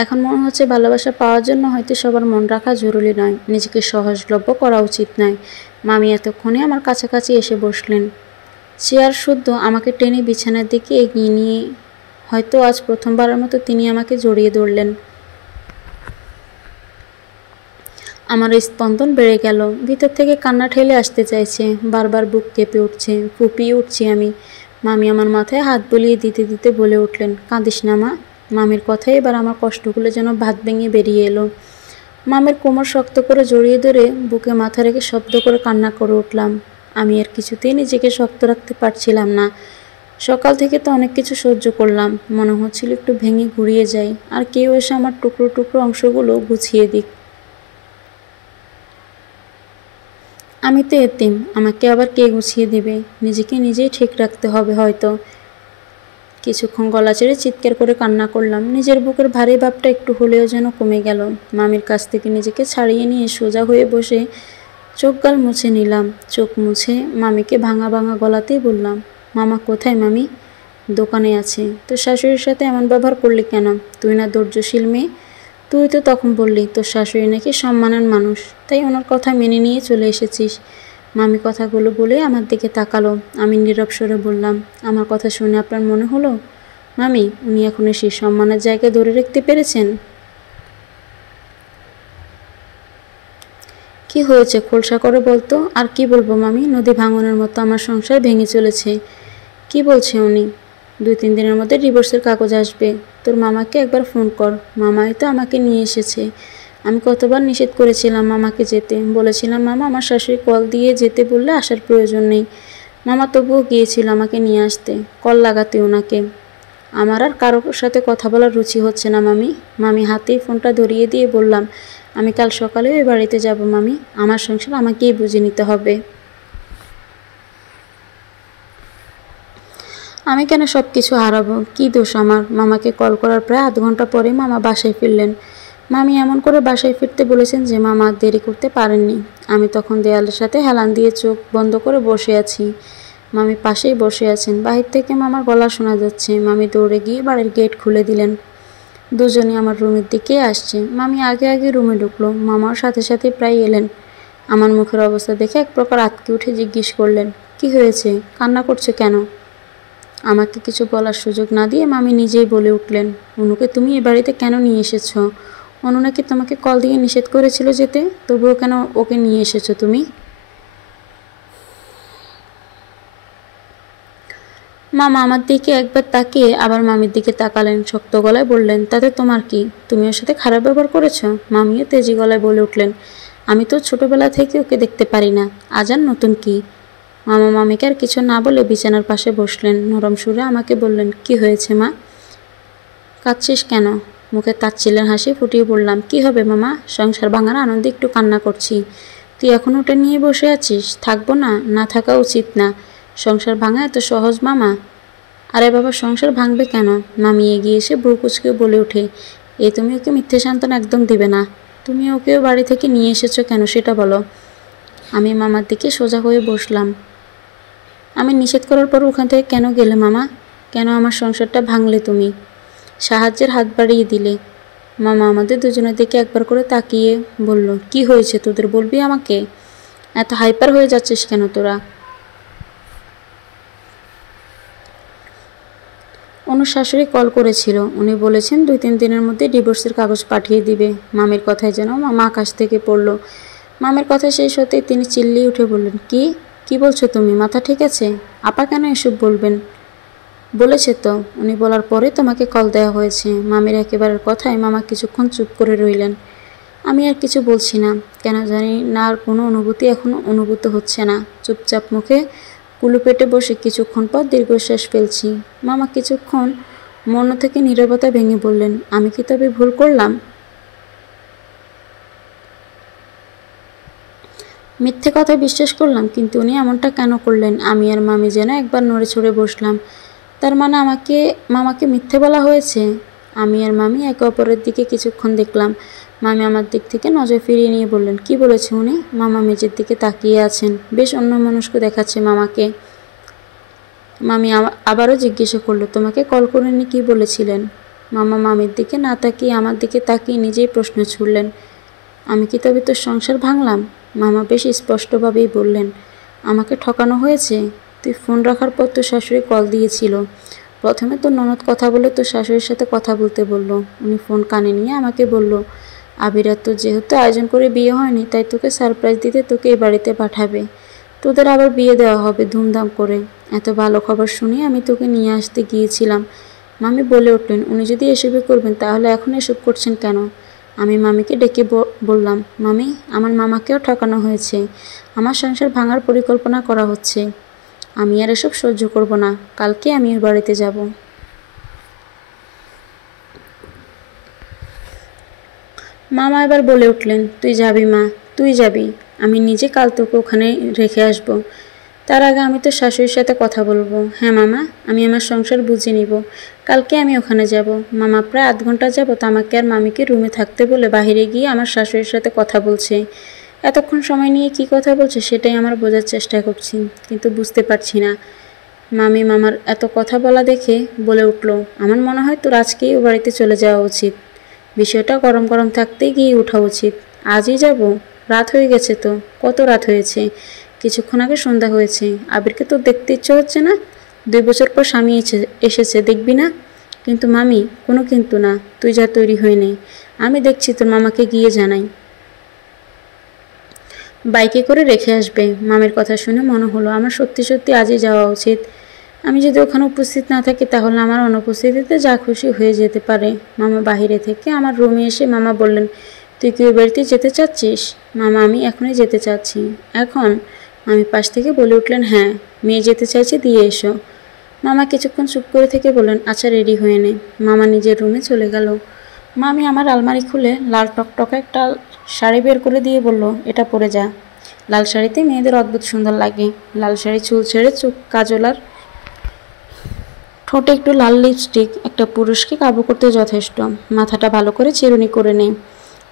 এখন মনে হচ্ছে ভালোবাসা পাওয়ার জন্য হয়তো সবার মন রাখা জরুরি নয়, নিজেকে সহজলভ্য করা উচিত নয়। মামি এতক্ষণে আমার কাছাকাছি এসে বসলেন, চেয়ার শুদ্ধ আমাকে টেনে বিছানার দিকে এগিয়ে নিয়ে হয়তো আজ প্রথমবারের মতো তিনি আমাকে জড়িয়ে ধরলেন। আমার স্পন্দন বেড়ে গেল, ভিতর থেকে কান্না ঠেলে আসতে চাইছে, বারবার বুক কেঁপে উঠছে, ফুপিয়ে উঠছি আমি। মামি আমার মাথায় হাত বুলিয়ে দিতে দিতে বলে উঠলেন, কাঁদিস না মা। মামির কথায় এবার আমার কষ্টগুলো যেন ভাত ভেঙে বেরিয়ে এলো। মামির কোমর শক্ত করে জড়িয়ে ধরে বুকে মাথা রেখে শব্দ করে কান্না করে উঠলাম। আমি আর কিছুতেই নিজেকে শক্ত রাখতে পারছিলাম না। সকাল থেকে তো অনেক কিছু সহ্য করলাম, মনে হচ্ছিল একটু ভেঙে গুড়িয়ে যাই, আর কেউ এসে আমার টুকরো টুকরো অংশগুলো গুছিয়ে দিক। আমি তো এতিম, আমাকে আবার কে গুছিয়ে দিবে? নিজেকে নিজেই ঠিক রাখতে হবে হয়তো। কিছুক্ষণ গলা ছেড়ে চিৎকার করে কান্না করলাম। নিজের বুকের ভারী ভাবটা একটু হলেও যেন কমে গেল। মামির কাছ থেকে নিজেকে ছাড়িয়ে নিয়ে সোজা হয়ে বসে চোখ গাল মুছে নিলাম। চোখ মুছে মামিকে ভাঙা ভাঙা গলাতেই বললাম, মামা কোথায় মামি? দোকানে আছে। তোর শাশুড়ির সাথে এমন ব্যবহার করলি কেন? তুই না ধৈর্যশীল মেয়ে? তুই তো তখন বললি তোর শাশুড়ি নাকি সম্মানের মানুষ, তাই ওনার কথা মেনে নিয়ে চলে এসেছিস। মামি কথাগুলো বলে আমার দিকে তাকালো। আমি নীরব স্বরে বললাম, আমার কথা শুনে আপনার মনে হলো মামি উনি এখনো সেই সম্মানের জায়গা ধরে রাখতে পেরেছেন? কি হয়েছে খোলসা করে বলতো। আর কি বলবো মামি, নদী ভাঙনের মতো আমার সংসার ভেঙে চলেছে। কি বলছে উনি? 2-3 দিনের মধ্যে ডিভোর্সের কাগজ আসবে। তোর মামাকে একবার ফোন কর, মামাই তো আমাকে নিয়ে এসেছে। আমি কতবার নিষেধ করেছিলাম মামাকে যেতে, বলেছিলাম মামা আমার শাশুড়ি কল দিয়ে যেতে বললে আসার প্রয়োজন নেই। মামা তবুও গিয়েছিল আমাকে নিয়ে আসতে, কল লাগাতে ওনাকে। আমার আর কারোর সাথে কথা বলার রুচি হচ্ছে না মামি। মামি হাতেই ফোনটা ধরিয়ে দিয়ে বললাম, আমি কাল সকালে ওই বাড়িতে যাব মামি, আমার সংসার আমাকেই বুঝে নিতে হবে। আমি কেন সব কিছু হারাবো? কি দোষ আমার? মামাকে কল করার প্রায় আধ ঘন্টা পরে মামা বাসায় ফিরলেন। মামি এমন করে বাসায় ফিরতে বলেছেন যে মামা দেরি করতে পারেননি। আমি তখন দেয়ালের সাথে হেলান দিয়ে চোখ বন্ধ করে বসে আছি। মামি পাশেই বসে আছেন। বাহির থেকে মামার গলা শোনা যাচ্ছে। মামি দৌড়ে গিয়ে বাড়ির গেট খুলে দিলেন। দুজনই আমার রুমের দিকে আসছে। মামি আগে আগে রুমে ঢুকলো, মামার সাথে সাথে প্রায় এলেন। আমার মুখের অবস্থা দেখে এক প্রকার আঁতকে উঠে জিজ্ঞেস করলেন, কি হয়েছে? কান্না করছে কেন? আমাকে কিছু বলার সুযোগ না দিয়ে মামি নিজেই বলে উঠলেন, অনুকে তুমি এ বাড়িতে কেন নিয়ে এসেছ? অনু নাকি তোমাকে কল দিয়ে নিষেধ করেছিল যেতে, তবুও কেন ওকে নিয়ে এসেছো তুমি? মামা আমার দিকে একবার তাকিয়ে আবার মামির দিকে তাকালেন, শক্ত গলায় বললেন, তাতে তোমার কি? তুমি ওর সাথে খারাপ ব্যবহার করেছ? মামিও তেজি গলায় বলে উঠলেন, আমি তো ছোটবেলা থেকে ওকে দেখতে পারি না, আজ আর নতুন কি? মামা মামিকে আর কিছু না বলে বিছানার পাশে বসলেন। নরম সুরে আমাকে বললেন, কি হয়েছে মা? কাঁদছিস কেন? মুখে তাচ্ছিলেন হাসি ফুটিয়ে বললাম, কি হবে মামা, সংসার ভাঙার আনন্দে একটু কান্না করছি। তুই এখন ওটা নিয়ে বসে আছিস? থাকবো না? না থাকা উচিত না। সংসার ভাঙা এত সহজ মামা? আরে বাবা, সংসার ভাঙবে কেন? মামি এগিয়ে এসে ভ্রু কুঁচকে বলে ওঠে, তুমি ওকে মিথ্যে সান্ত্বনা একদম দিবে না। তুমি ওকেও বাড়ি থেকে নিয়ে এসেছো কেন সেটা বলো। আমি মামার দিকে সোজা হয়ে বসলাম। আমি নিষেধ করার পর ওখান থেকে কেন গেলে মামা? কেন আমার সংসারটা ভাঙলে তুমি? সাহায্যের হাত বাড়িয়ে দিলে। মামা আমাদের দুজনের দিকে একবার করে তাকিয়ে বলল, কি হয়েছে তোদের, বলবি আমাকে? এত হাইপার হয়ে যাচ্ছিস কেন তোরা? অনুর শাশুড়ি কল করেছিল, উনি বলেছেন 2-3 দিনের মধ্যে ডিভোর্সের কাগজ পাঠিয়ে দিবে। মামির কথায় যেন মামা আকাশ থেকে পড়ল। মামের কথা শেষ হতেই তিনি চিল্লিয়ে উঠে বললেন, কি কি বলছো তুমি? মাথা ঠিক আছে? আপা কেন এসব বলবেন? বলেছে তো, উনি বলার পরে তোমাকে কল দেওয়া হয়েছে। মামির একেবারের কথায় মামা কিছুক্ষণ চুপ করে রইলেন। আমি আর কিছু বলছি না, কেন জানি না আর কোনো অনুভূতি এখন অনুভূত হচ্ছে না। চুপচাপ মুখে কুলু পেটে বসে কিছুক্ষণ পর দীর্ঘশ্বাস ফেলছি। মামা কিছুক্ষণ মন থেকে নীরবতা ভেঙে বললেন, আমি কি তবে ভুল করলাম? মিথ্যে কথা বিশ্বাস করলাম, কিন্তু উনি এমনটা কেন করলেন? আমি আর মামি যেন একবার নড়ে চড়ে বসলাম। তার মানে মামাকে মিথ্যে বলা হয়েছে? আমি আর মামি একে অপরের দিকে কিছুক্ষণ দেখলাম। মামি আমার দিক থেকে নজর ফিরিয়ে নিয়ে বললেন, কি বলেছে উনি? মামা মেজের দিকে তাকিয়ে আছেন, বেশ অন্যমনস্ক দেখাচ্ছে মামাকে। মামি আবারও জিজ্ঞাসা করলো, তোমাকে কল করেনি, কি বলেছিলেন? মামা মামির দিকে না তাকিয়ে আমার দিকে তাকিয়ে নিজেই প্রশ্ন ছুড়লেন, আমি কি তবে তোর সংসার ভাঙলাম? মামা বেশ স্পষ্টভাবেই বললেন, আমাকে ঠকানো হয়েছে। তুই ফোন রাখার পর তোর শাশুড়ি কল দিয়েছিল। প্রথমে তোর ননদ কথা বলে তোর শাশুড়ির সাথে কথা বলতে বলল। উনি ফোন কানে নিয়ে আমাকে বলল, আবিরার তো যেহেতু আয়োজন করে বিয়ে হয়নি, তাই তোকে সারপ্রাইজ দিতে তোকে এই বাড়িতে পাঠাবে। তোদের আবার বিয়ে দেওয়া হবে ধুমধাম করে। এত ভালো খবর শুনে আমি তোকে নিয়ে আসতে গিয়েছিলাম। মামি বলে উঠলেন, উনি যদি এসবই করবেন তাহলে এখন এসব করছেন কেন? আমি মামিকে ডেকে বললাম, মামি, আমার মামাকেও ঠকানো হয়েছে। আমার সংসার ভাঙার পরিকল্পনা করা হচ্ছে। আমি আর এসব সহ্য করব না। কালকে আমি ওর বাড়িতে যাব। মামা এবার বলে উঠলেন, তুই যাবি মা, তুই যাবি। আমি নিজে কাল তোকে ওখানে রেখে আসব। তার আগে আমি তো শাশুড়ির সাথে কথা বলবো। হ্যাঁ মামা, আমি আমার সংসার বুঝে নিব। কালকে আমি ওখানে যাব। মামা প্রায় আধ ঘন্টা যাবত আমাকে আর মামিকে রুমে থাকতে বলে বাইরে গিয়ে আমার শাশুড়ির সাথে কথা বলছে। এতক্ষণ সময় নিয়ে কি কথা বলছে সেটাই আমার বোঝার চেষ্টা করছি, কিন্তু বুঝতে পারছি না। মামি মামার এত কথা বলা দেখে বলে উঠল, আমার মনে হয় তোর আজকেই ও বাড়িতে চলে যাওয়া উচিত। বিষয়টা গরম গরম থাকতেই গিয়ে ওঠা উচিত। আজই যাব? রাত হয়ে গেছে তো। কত রাত হয়েছে? কিছুক্ষণ আগে সন্ধ্যা হয়েছে। আবিরকে তো দেখতে ইচ্ছে হচ্ছে না। 2 বছর পর স্বামী এসেছে, দেখবি না? কিন্তু মামি, কোনো কিন্তু না। তুই যা, তৈরি হয়ে নে। আমি দেখছি তোর মামাকে গিয়ে জানাই। বাইকে করে রেখে আসবে। মামের কথা শুনে মনে হলো আমার সত্যি সত্যি আজই যাওয়া উচিত। আমি যদি ওখানে উপস্থিত না থাকি তাহলে আমার অনুপস্থিতিতে যা খুশি হয়ে যেতে পারে। মামা বাহিরে থেকে আমার রুমে এসে মামা বললেন, তুই কি ওই বাড়িতে যেতে চাচ্ছিস? মামা, আমি এখনই যেতে চাচ্ছি। এখন? মামি পাশ থেকে বলে উঠলেন, হ্যাঁ, মেয়ে যেতে চাইছে, দিয়ে এসো। মামা কিছুক্ষণ চুপ করে থেকে বললেন, আচ্ছা, রেডি হয়ে নে। মামা নিজের রুমে চলে গেল। মামি আমার আলমারি খুলে লাল টকটকে একটা শাড়ি বের করে দিয়ে বলল, এটা পরে যা। লাল শাড়িতে মেয়েদের অদ্ভুত সুন্দর লাগে। লাল শাড়ি চুল ছেড়ে চোখ কাজল আর ঠোঁটে একটু লাল লিপস্টিক একটা পুরুষকে কাবু করতে যথেষ্ট। মাথাটা ভালো করে চিরুনি করে নেই।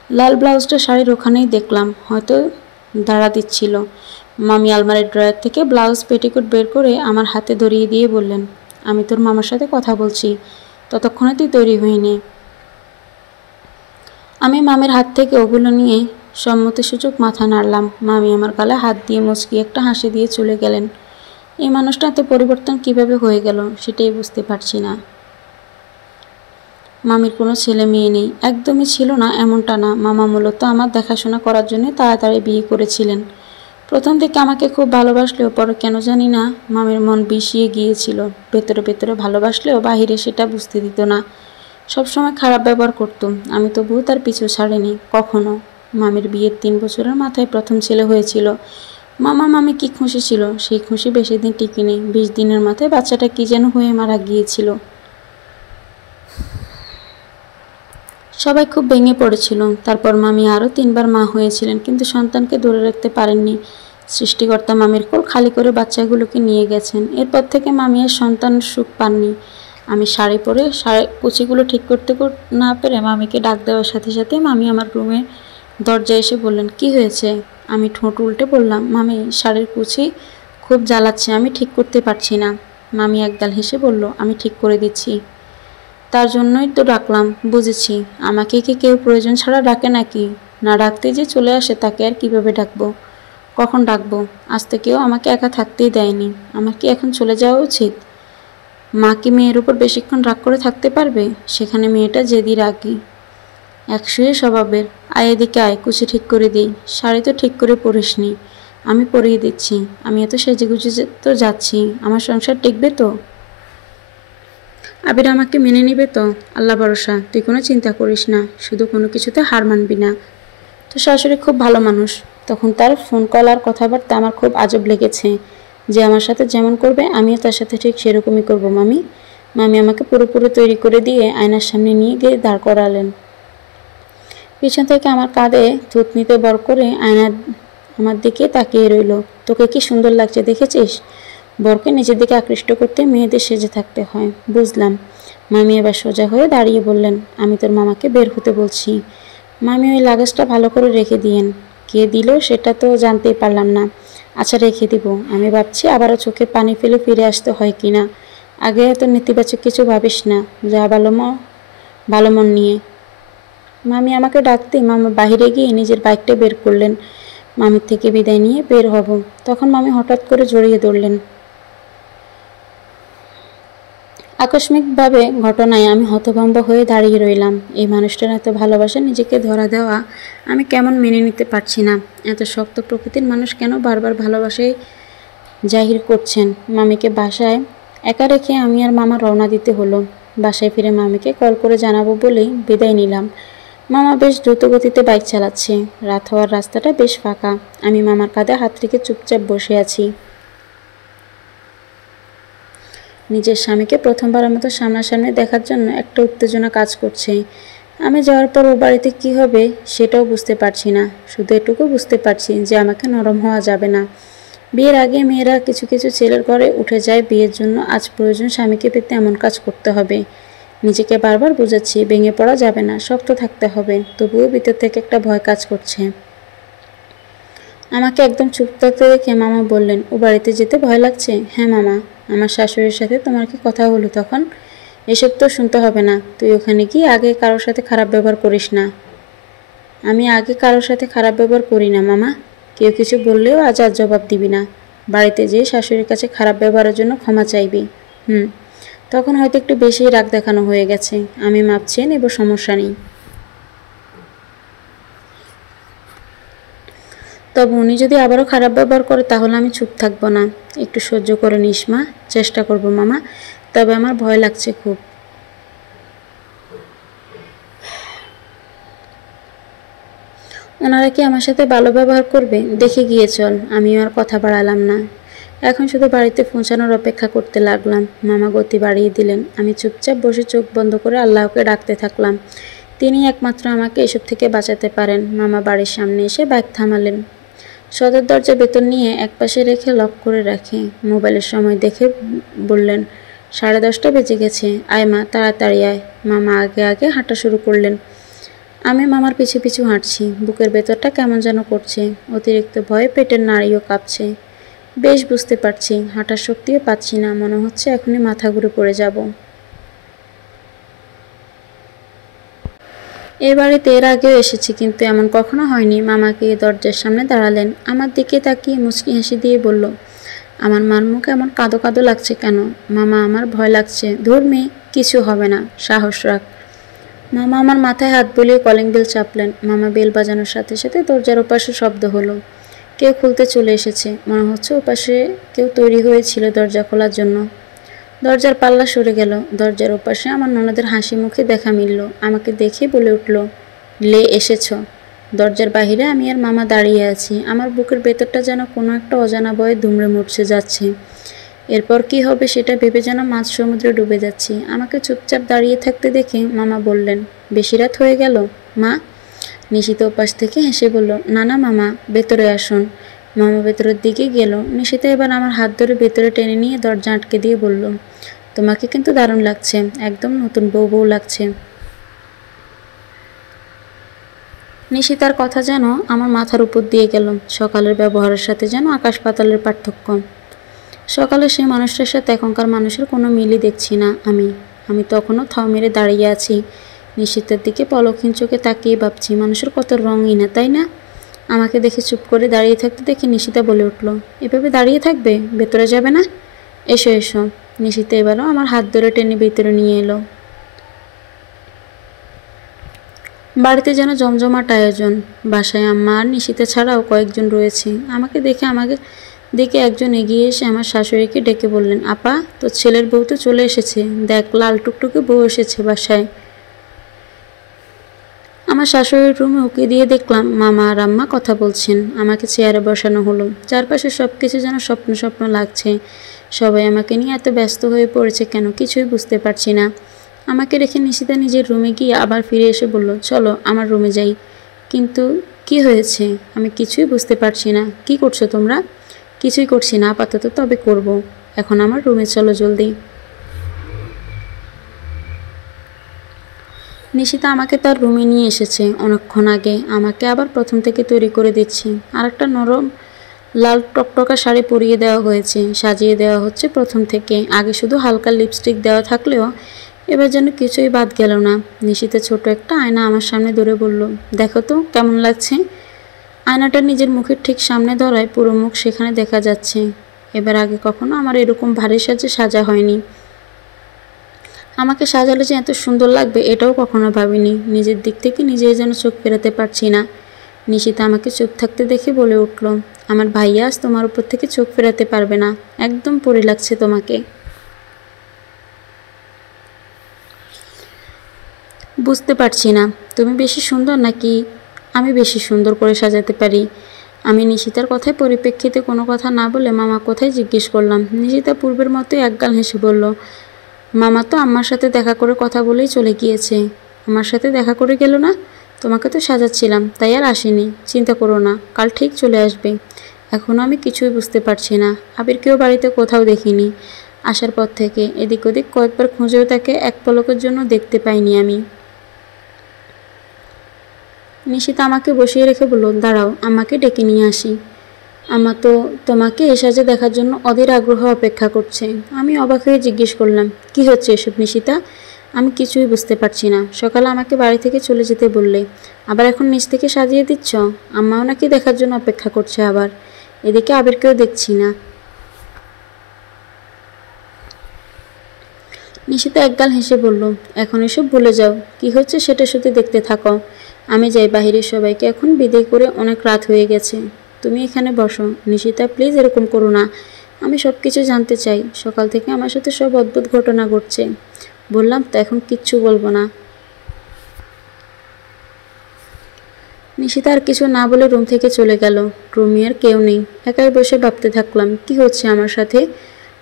লাল ব্লাউজটা শাড়ির ওখানেই দেখলাম, হয়তো দাঁড়া দিচ্ছিল। মামি আলমারির ড্রয়ার থেকে ব্লাউজ পেটিকোট বের করে আমার হাতে ধরিয়ে দিয়ে বললেন, আমি তোর মামার সাথে কথা বলছি, ততক্ষণে তুই তৈরি হইনি। আমি মামির হাত থেকে ওগুলো নিয়ে সম্মতিসূচক মাথা নাড়লাম। মামি আমার গালে হাত দিয়ে মুচকি একটা হাসি দিয়ে চলে গেলেন। এই মানুষটা এত পরিবর্তন কিভাবে হয়ে গেল সেটাই বুঝতে পারছি না। মামির কোনো ছেলে মেয়ে নেই, একদমই ছিল না এমনটা না। মামা মূলত আমার দেখাশোনা করার জন্য তাড়াতাড়ি বিয়ে করেছিলেন। প্রথম থেকে আমাকে খুব ভালোবাসলেও পরে কেন জানি না মামির মন বিষিয়ে গিয়েছিল। ভেতরে ভেতরে ভালোবাসলেও বাহিরে সেটা বুঝতে দিত না। সবসময় খারাপ ব্যবহার করত। আমি তবুও তার পিছু ছাড়িনি কখনো। মামির বিয়ের 3 বছরের মাথায় প্রথম ছেলে হয়েছিল। মামা মামি কি খুশি ছিল, সেই খুশি বেশি দিন টিকেনি। 20 দিনের মাথায় বাচ্চাটা কি যেন হয়ে মারা গিয়েছিল। সবাই খুব ভেঙে পড়েছিল। তারপর মামি আরও 3 বার মা হয়েছিলেন, কিন্তু সন্তানকে ধরে রাখতে পারেননি। সৃষ্টিকর্তা মামির কোল খালি করে বাচ্চাগুলোকে নিয়ে গেছেন। এরপর থেকে মামি আর সন্তান সুখ পাননি। আমি শাড়ি পরে কুচিগুলো ঠিক করতে না পেরে মামিকে ডাক দেওয়ার সাথে সাথে মামি আমার রুমের দরজায় এসে বললেন, কি হয়েছে? আমি ঠোঁট উল্টে বললাম, মামি, শাড়ির কুচি খুব জ্বালাচ্ছে, আমি ঠিক করতে পারছি না। মামি একগাল হেসে বলল, আমি ঠিক করে দিচ্ছি। তার জন্যই তো ডাকলাম। বুঝেছি। আমাকে কি কেউ প্রয়োজন ছাড়া ডাকে নাকি? না ডাকতে যে চলে আসে, তাকে আর কিভাবে ডাকবো? কখন ডাকবো? আজ থেকেও আমাকে একা থাকতেই দেয়নি। আমার কি এখন চলে যাওয়া উচিত? মা কি মেয়ের উপর বেশিক্ষণ রাগ করে থাকতে পারবে? সেখানে মেয়েটা জেদি রাগী, একশুঁয়ে স্বভাবের। আয় এদিকে আয়, কুচি ঠিক করে দিই। শাড়ি তো ঠিক করে পরিসনি। আমি পরিয়ে দিচ্ছি। আমি এত সেজেগুজে তো যাচ্ছি, আমার সংসার টিকবে তো? আবির আমাকে মেনে নিবে তো? আল্লাহ ভরসা, তুই কোনো চিন্তা করিস না। শুধু কোনো কিছুতে হার মানবি না। তো শাশুড়ি খুব ভালো মানুষ। তখন তার ফোন কল আর কথাবার্তা আমার খুব আজব লেগেছে। যে আমার সাথে যেমন করবে আমিও তার সাথে ঠিক সেরকমই করব। মামি মামি আমাকে পুরোপুরি তৈরি করে দিয়ে আয়নার সামনে নিয়ে গিয়ে দাঁড় করালেন। পিছন থেকে আমার কাঁধে থুতনিতে বর করে আয়নার আমার দিকে তাকিয়ে রইল। তোকে কি সুন্দর লাগছে দেখেছিস? বরকে নিজের দিকে আকৃষ্ট করতে মেয়েদের সেজে থাকতে হয়। বুঝলাম। মামি এবার সোজা হয়ে দাঁড়িয়ে বললেন, আমি তোর মামাকে বের হতে বলছি। মামি ওই লাগেজটা ভালো করে রেখে দিয়েন। কে দিল সেটা তো জানতেই পারলাম না। আচ্ছা রেখে দিব। আমি ভাবছি আবারও চোখে পানি ফেলে ফিরে আসতে হয় কিনা। আগে এত নেতিবাচক কিছু ভাবিস না, যা ভালো মন নিয়ে। মামি আমাকে ডাকতে মামা বাহিরে গিয়ে নিজের বাইকটা বের করলেন। মামির থেকে বিদায় নিয়ে বের হব, তখন মামি হঠাৎ করে জড়িয়ে ধরলেন। আকস্মিকভাবে ঘটনায় আমি হতভম্ব হয়ে দাঁড়িয়ে রইলাম। এই মানুষটার এত ভালোবাসা নিজেকে ধরা দেওয়া আমি কেমন মেনে নিতে পারছি না। এত শক্ত প্রকৃতির মানুষ কেন বারবার ভালোবাসায় জাহির করছেন। মামিকে বাসায় একা রেখে আমি আর মামা রওনা দিতে হলো। বাসায় ফিরে মামিকে কল করে জানাবো বলেই বিদায় নিলাম। মামা বেশ দ্রুতগতিতে বাইক চালাচ্ছে। রাত হওয়ার রাস্তাটা বেশ ফাঁকা। আমি মামার কাঁধে হাত রেখে চুপচাপ বসে আছি। নিজের স্বামীকে প্রথমবারের মতো সামনাসামনি দেখার জন্য একটা উত্তেজনা কাজ করছে। আমি যাওয়ার পর ও বাড়িতে কী হবে সেটাও বুঝতে পারছি না। শুধু এটুকু বুঝতে পারছি যে আমাকে নরম হওয়া যাবে না। বিয়ের আগে মেয়েরা কিছু কিছু ছেলের ঘরে উঠে যায় বিয়ের জন্য। আজ প্রয়োজন স্বামীকে পেতে এমন কাজ করতে হবে। নিজেকে বারবার বোঝাচ্ছি ভেঙে পড়া যাবে না, শক্ত থাকতে হবে। তবুও ভিতর থেকে একটা ভয় কাজ করছে। আমাকে একদম চুপ থাকতে দেখে মামা বললেন, ও বাড়িতে যেতে ভয় লাগছে? হ্যাঁ মামা। আমার শাশুড়ির সাথে তোমার কি কথা হলো তখন? এসব তো শুনতে হবে না। তুই ওখানে গিয়ে আগে কারোর সাথে খারাপ ব্যবহার করিস না। আমি আগে কারোর সাথে খারাপ ব্যবহার করি না মামা। কেউ কিছু বললেও আজ আর জবাব দিবি না। বাড়িতে যেয়ে শাশুড়ির কাছে খারাপ ব্যবহারের জন্য ক্ষমা চাইবি। তখন হয়তো একটু বেশি রাগ দেখানো হয়ে গেছে। আমি মাপ চেয়ে নেব, সমস্যা নেই। তবে উনি যদি আবারও খারাপ ব্যবহার করে তাহলে আমি চুপ থাকবো না। একটু সহ্য করে নিস মা। চেষ্টা করব মামা। তবে আমার ভয় লাগছে খুব। ওনারা কি আমার সাথে ভালো ব্যবহার করবে? দেখে গিয়ে চল। আমি আর কথা বাড়ালাম না। এখন শুধু বাড়িতে পৌঁছানোর অপেক্ষা করতে লাগলাম। মামা গতি বাড়িয়ে দিলেন। আমি চুপচাপ বসে চোখ বন্ধ করে আল্লাহকে ডাকতে থাকলাম। তিনি একমাত্র আমাকে এসব থেকে বাঁচাতে পারেন। মামা বাড়ির সামনে এসে বাইক থামালেন। সদর দরজা ভেতর নিয়ে একপাশে রেখে লক করে রাখি। মোবাইলের সময় দেখে বললেন, 10:30 বেজে গেছে। আয় মা, তাড়াতাড়ি আয়। মামা আগে আগে হাঁটা শুরু করলেন। আমি মামার পিছু পিছু হাঁটছি। বুকের ভেতরটা কেমন যেন করছে। অতিরিক্ত ভয়ে পেটের নাড়িও কাঁপছে। বেশ বুঝতে পারছি, হাঁটার শক্তিও পাচ্ছি না। মনে হচ্ছে এখনই মাথা ঘুরে পড়ে যাব। এ বাড়িতে এর আগেও এসেছি, কিন্তু এমন কখনো হয়নি। মামাকে দরজার সামনে দাঁড়ালেন। আমার দিকে তাকিয়ে মুচকি হাসি দিয়ে বলল, আমার মার মুখ এমন কাঁদো কাঁদো লাগছে কেন? মামা, আমার ভয় লাগছে। ধুর মেয়ে, কিছু হবে না, সাহস রাখ। মামা আমার মাথায় হাত বুলিয়ে কলিং বেল চাপলেন। মামা বেল বাজানোর সাথে সাথে দরজার ওপাশে শব্দ হলো। কেউ খুলতে চলে এসেছে। মনে হচ্ছে ওপাশে কেউ তৈরি হয়েছিল দরজা খোলার জন্য। দরজার পাল্লা সরে গেল। দরজার ওপাশে আমার ননদের হাসি মুখে দেখা মিলল। আমাকে দেখে বলে উঠল, লে এসেছ। দরজার বাহিরে আমি আর মামা দাঁড়িয়ে আছি। আমার বুকের ভেতরটা যেন কোনো একটা অজানা ভয়ে দুমড়ে মুড়ছে যাচ্ছে। এরপর কি হবে সেটা ভেবে যেন মাঝ সমুদ্রে ডুবে যাচ্ছি। আমাকে চুপচাপ দাঁড়িয়ে থাকতে দেখে মামা বললেন, বেশি রাত হয়ে গেল মা? নিশিতা ওপাশ থেকে হেসে বলল, না না মামা, ভেতরে আসুন। মামা ভেতরের দিকে গেল। নিশিতা এবার আমার হাত ধরে ভেতরে টেনে নিয়ে দরজা আটকে দিয়ে বলল, তোমাকে কিন্তু দারুণ লাগছে। একদম নতুন বউ বউ লাগছে। নিশিতার কথা যেন আমার মাথার উপর দিয়ে গেল। সকালের ব্যবহারের সাথে যেন আকাশ পাতালের পার্থক্য। সকালে সেই মানুষটার সাথে এখনকার মানুষের কোনো মিলই দেখছি না। আমি তখনও থাও মেরে দাঁড়িয়ে আছি। নিশিতার দিকে পলকহীন চোখে তাকিয়ে ভাবছি, মানুষের কত রঙই না, তাই না? আমাকে দেখে চুপ করে দাঁড়িয়ে থাকতে দেখে নিশিতা বলে উঠল, এভাবে দাঁড়িয়ে থাকবে? ভেতরে যাবে না? এসো এসো। নিশিতা এবারও আমার হাত ধরে টেনে ভেতরে নিয়ে এলো। বাড়িতে যেন জমজমাট আয়োজন। বাসায় আম্মা আর নিশিতা ছাড়াও কয়েকজন রয়েছে। আমাকে দেখে একজন এগিয়ে এসে আমার শাশুড়িকে ডেকে বললেন, আপা, তোর ছেলের বউ তো চলে এসেছে। দেখ, লাল টুকটুকে বউ এসেছে বাসায়। আমার শাশুড়ির রুমে উকি দিয়ে দেখলাম মামা আর আম্মা কথা বলছেন। আমাকে চেয়ারে বসানো হলো। চারপাশে সব কিছু যেন স্বপ্ন স্বপ্ন লাগছে। সবাই আমাকে নিয়ে এত ব্যস্ত হয়ে পড়েছে কেন, কিছুই বুঝতে পারছি না। আমাকে রেখে নিশিতা নিজের রুমে গিয়ে আবার ফিরে এসে বলল, চলো আমার রুমে যাই। কিন্তু কি হয়েছে? আমি কিছুই বুঝতে পারছি না। কি করছো তোমরা? কিছুই করছি না আপাতত, তবে করব। এখন আমার রুমে চলো জলদি। নিশিতা আমাকে তার রুমে নিয়ে এসেছে অনেকক্ষণ আগে। আমাকে আবার প্রথম থেকে তৈরি করে দিচ্ছে। আর একটা নরম লাল টকটকা শাড়ি পরিয়ে দেওয়া হয়েছে, সাজিয়ে দেওয়া হচ্ছে প্রথম থেকে। আগে শুধু হালকা লিপস্টিক দেওয়া থাকলেও এবার যেন কিছুই বাদ গেল না। নিশিতা ছোট একটা আয়না আমার সামনে ধরে বলল, দেখো তো কেমন লাগছে। আয়নাটা নিজের মুখের ঠিক সামনে ধরায় পুরো মুখ সেখানে দেখা যাচ্ছে। এবার আগে কখনো আমার এরকম ভারী সাজে সাজা হয়নি। আমাকে সাজালে যে এত সুন্দর লাগবে এটাও কখনো ভাবিনি। নিজের দিক থেকে নিজেই যেন চোখ ফেরাতে পারছি না। নিশিতা আমাকে চুপ থাকতে দেখে বলে উঠল, আমার ভাইয়া আজ তোমার উপর থেকে চোখ ফেরাতে পারবে না। একদম পরি লাগছে তোমাকে। বুঝতে পারছি না তুমি বেশি সুন্দর নাকি আমি বেশি সুন্দর করে সাজাতে পারি। আমি নিশিতার কথায় পরিপ্রেক্ষিতে কোনো কথা না বলে মামা কোথায় জিজ্ঞেস করলাম। নিশিতা পূর্বের মতোই একগাল হেসে বলল, মামা তো আমার সাথে দেখা করে কথা বলেই চলে গিয়েছে। আমার সাথে দেখা করে গেল না? তোমাকে তো সাজাচ্ছিলাম তাই আর আসেনি। চিন্তা করো না, কাল ঠিক চলে আসবে। এখনও আমি কিছুই বুঝতে পারছি না। আবিরকেও বাড়িতে কোথাও দেখিনি। আসার পর থেকে এদিক ওদিক কয়েকবার খুঁজেও তাকে এক পলকের জন্য দেখতে পাইনি আমি। নিশিতা আমাকে বসিয়ে রেখে বলল, দাঁড়াও আমাকে ডেকে নিয়ে আসি। আমা তো তোমাকে এ সাজে দেখার জন্য অধীর আগ্রহ অপেক্ষা করছে। আমি অবাক হয়ে জিজ্ঞেস করলাম, কি হচ্ছে এসব নিশিতা? আমি কিছুই বুঝতে পারছি না। সকালে আমাকে বাড়ি থেকে চলে যেতে বললে, আবার এখন নিচ থেকে সাজিয়ে দিচ্ছ। আম্মাও নাকি দেখার জন্য অপেক্ষা করছে। আবার এদিকে আবিরকেও দেখছি না। নিশিতা একগাল হেসে বলল, এখন এসব ভুলে যাও। কি হচ্ছে সেটা শুধু দেখতে থাকো। আমি যাই বাহিরের সবাইকে এখন বিদায় করে, অনেক রাত হয়ে গেছে। তুমি এখানে বসো। নিশিতা প্লিজ এরকম করো না। আমি সব কিছু জানতে চাই। সকাল থেকে আমার সাথে সব অদ্ভুত ঘটনা ঘটছে। বললাম তো এখন কিচ্ছু বলবো না। নিশিতা আর কিছু না বলে রুম থেকে চলে গেল। রুমে আর কেউ নেই। একাই বসে ভাবতে থাকলাম কি হচ্ছে আমার সাথে।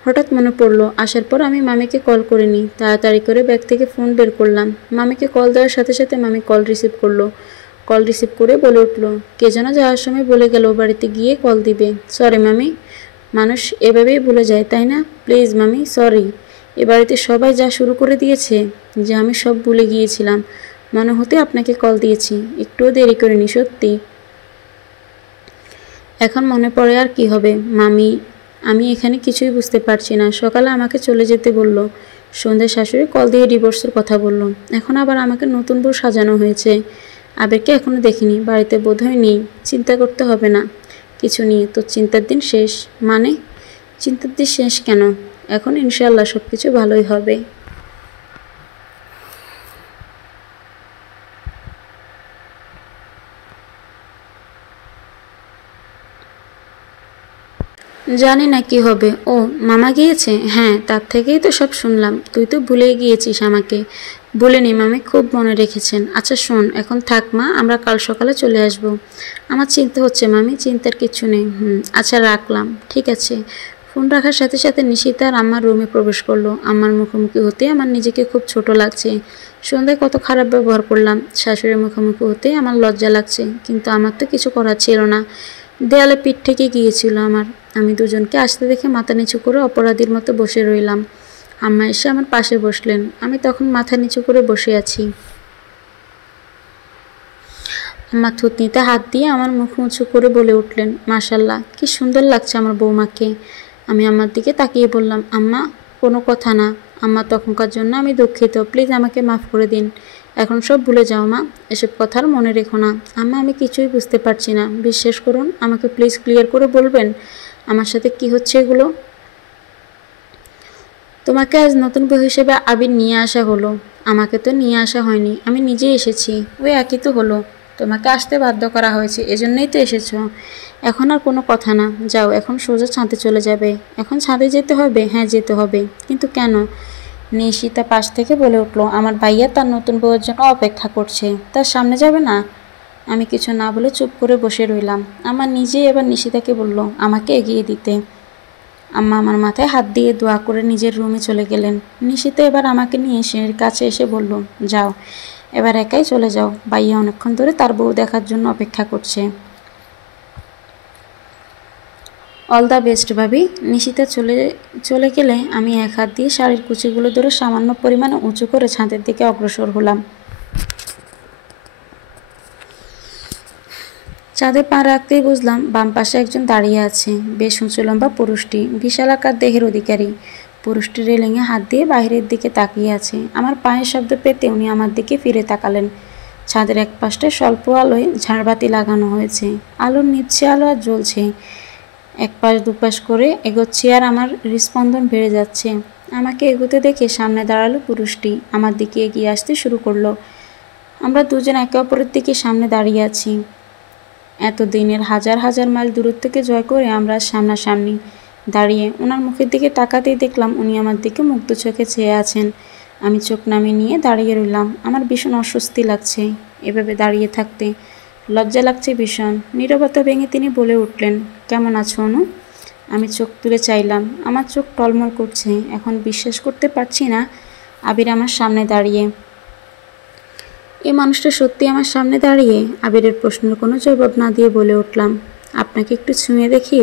হঠাৎ মনে পড়লো আসার পর আমি মামিকে কল করিনি। তাড়াতাড়ি করে ব্যাগ থেকে ফোন বের করলাম। মামিকে কল দেওয়ার সাথে সাথে মামি কল রিসিভ করলো। কল রিসিভ করে বলে উঠলো, কে যেন যাওয়ার সময় বলে গেল বাড়িতে গিয়ে কল দিবে। সরি মামি। মানুষ এভাবেই ভুলে যায় তাই না? প্লিজ মামি সরি। এ বাড়িতে সবাই যা শুরু করে দিয়েছে যে আমি সব ভুলে গিয়েছিলাম। মনে হতে আপনাকে কল দিয়েছি, একটুও দেরি করিনি সত্যি। এখন মনে পড়ে আর কি হবে মামি। আমি এখানে কিছুই বুঝতে পারছি না। সকালে আমাকে চলে যেতে বলল, সন্ধ্যায় শাশুড়ি কল দিয়ে ডিভোর্সের কথা বলল। এখন আবার আমাকে নতুন বউ সাজানো হয়েছে। আবেগকে এখনো দেখিনি, বাড়িতে বোধহয় নেই। চিন্তা করতে হবে না কিছু নিয়ে। তো চিন্তার দিন শেষ মানে? চিন্তার দিন শেষ কেন? এখন ইনশাআল্লাহ সব কিছু ভালোই হবে। জানি না কি হবে। ও মামা গিয়েছে? হ্যাঁ, তার থেকেই তো সব শুনলাম। তুই তো ভুলেই গিয়েছিস আমাকে। বলিনি মামি, খুব মনে রেখেছেন। আচ্ছা শোন, এখন থাক মা, আমরা কাল সকালে চলে আসব। আমার চিন্তা হচ্ছে মামি। চিন্তার কিছু নেই। আচ্ছা রাখলাম। ঠিক আছে। ফোন রাখার সাথে সাথে নিশিতা আর আমার রুমে প্রবেশ করলো। আমার মুখোমুখি হতে আমার নিজেকে খুব ছোট লাগছে। সন্ধ্যায় কত খারাপ ব্যবহার করলাম। শাশুড়ির মুখোমুখি হতে আমার লজ্জা লাগছে, কিন্তু আমার তো কিছু করার ছিল না। দেয়ালে পিঠ থেকে গিয়েছিল আমার। আমি দুজনকে আসতে দেখে মাথা নিচু করে অপরাধীর মতো বসে রইলাম। আম্মা এসে আমার পাশে বসলেন। আমি তখন মাথা নিচু করে বসে আছি। আম্মা থুতনিতে হাত দিয়ে আমার মুখ উঁচু করে বলে উঠলেন, মাশাল্লাহ কি সুন্দর লাগছে আমার বৌমাকে। আমি আম্মার দিকে তাকিয়ে বললাম, আম্মা কোনো কথা না। আম্মা তখনকার জন্য আমি দুঃখিত। প্লিজ আমাকে মাফ করে দিন। এখন সব ভুলে যাও মা। এসব কথা আর মনে রেখো না। আম্মা আমি কিছুই বুঝতে পারছি না। বিশ্বাস করুন, আমাকে প্লিজ ক্লিয়ার করে বলবেন আমার সাথে কি হচ্ছে এগুলো। তোমাকে আজ নতুন বউ হিসেবে আবির নিয়ে আসা হলো। আমাকে তো নিয়ে আসা হয়নি, আমি নিজেই এসেছি। ওই একই তো হলো। তোমাকে আসতে বাধ্য করা হয়েছে, এজন্যই তো এসেছো। এখন আর কোনো কথা না। যাও এখন সোজা ছাদে চলে যাবে। এখন ছাদে যেতে হবে? হ্যাঁ যেতে হবে। কিন্তু কেন? নিশিতা পাশ থেকে বলে উঠল, আমার ভাইয়া তার নতুন বউয়ের জন্য অপেক্ষা করছে। তার সামনে যাবে না? আমি কিছু না বলে চুপ করে বসে রইলাম। আমার নিজেই এবার নিশিতাকে বলল আমাকে এগিয়ে দিতে। আম্মা আমার মাথায় হাত দিয়ে দোয়া করে নিজের রুমে চলে গেলেন। নিশিতা এবার আমাকে নিয়ে সিঁড়ির কাছে এসে বলল, যাও এবার একাই চলে যাও। ভাইয়া অনেকক্ষণ ধরে তার বউ দেখার জন্য অপেক্ষা করছে। অল দ্য বেস্ট ভাবি। নিশিতা চলে গেলে আমি এক হাত দিয়ে শাড়ির কুচিগুলো ধরে সামান্য পরিমাণে উঁচু করে ছাদের দিকে অগ্রসর হলাম। ছাদে পা রাখতেই বুঝলাম বাম পাশে একজন দাঁড়িয়ে আছে। বেশ উঁচু লম্বা পুরুষটি, বিশালাকার দেহের অধিকারী। পুরুষটি রেলিংয়ে হাত দিয়ে বাইরের দিকে তাকিয়ে আছে। আমার পায়ের শব্দ পেতে উনি আমার দিকে ফিরে তাকালেন। ছাদের এক পাশটায় স্বল্প আলোয় ঝাড়বাতি লাগানো হয়েছে। আলোর নিচ্ছে আলো আর জ্বলছে। এক পাশ দুপাশ করে এগোচ্ছি আর আমার হৃদস্পন্দন বেড়ে যাচ্ছে। আমাকে এগোতে দেখে সামনে দাঁড়ালো পুরুষটি, আমার দিকে এগিয়ে আসতে শুরু করলো। আমরা দুজন একে অপরের দিকে সামনে দাঁড়িয়ে আছি। এতদিনের হাজার হাজার মাইল দূরত্বকে জয় করে আমরা সামনাসামনি দাঁড়িয়ে ওনার মুখের দিকে তাকাতেই দেখলাম উনি আমার দিকে মুগ্ধ চোখে চেয়ে আছেন। আমি চোখ নামিয়ে নিয়ে দাঁড়িয়ে রইলাম। আমার ভীষণ অস্বস্তি লাগছে এভাবে দাঁড়িয়ে থাকতে, লজ্জা লাগছে ভীষণ। নীরবতা ভেঙে তিনি বলে উঠলেন, কেমন আছো অনু? আমি চোখ তুলে চাইলাম। আমার চোখ টলমল করছে। এখন বিশ্বাস করতে পারছি না আবির আমার সামনে দাঁড়িয়ে। এই মানুষটা সত্যি আমার সামনে দাঁড়িয়ে। আবিরের প্রশ্নের কোনো জবাব না দিয়ে বলে উঠলাম, আপনাকে একটু ছুঁয়ে দেখি।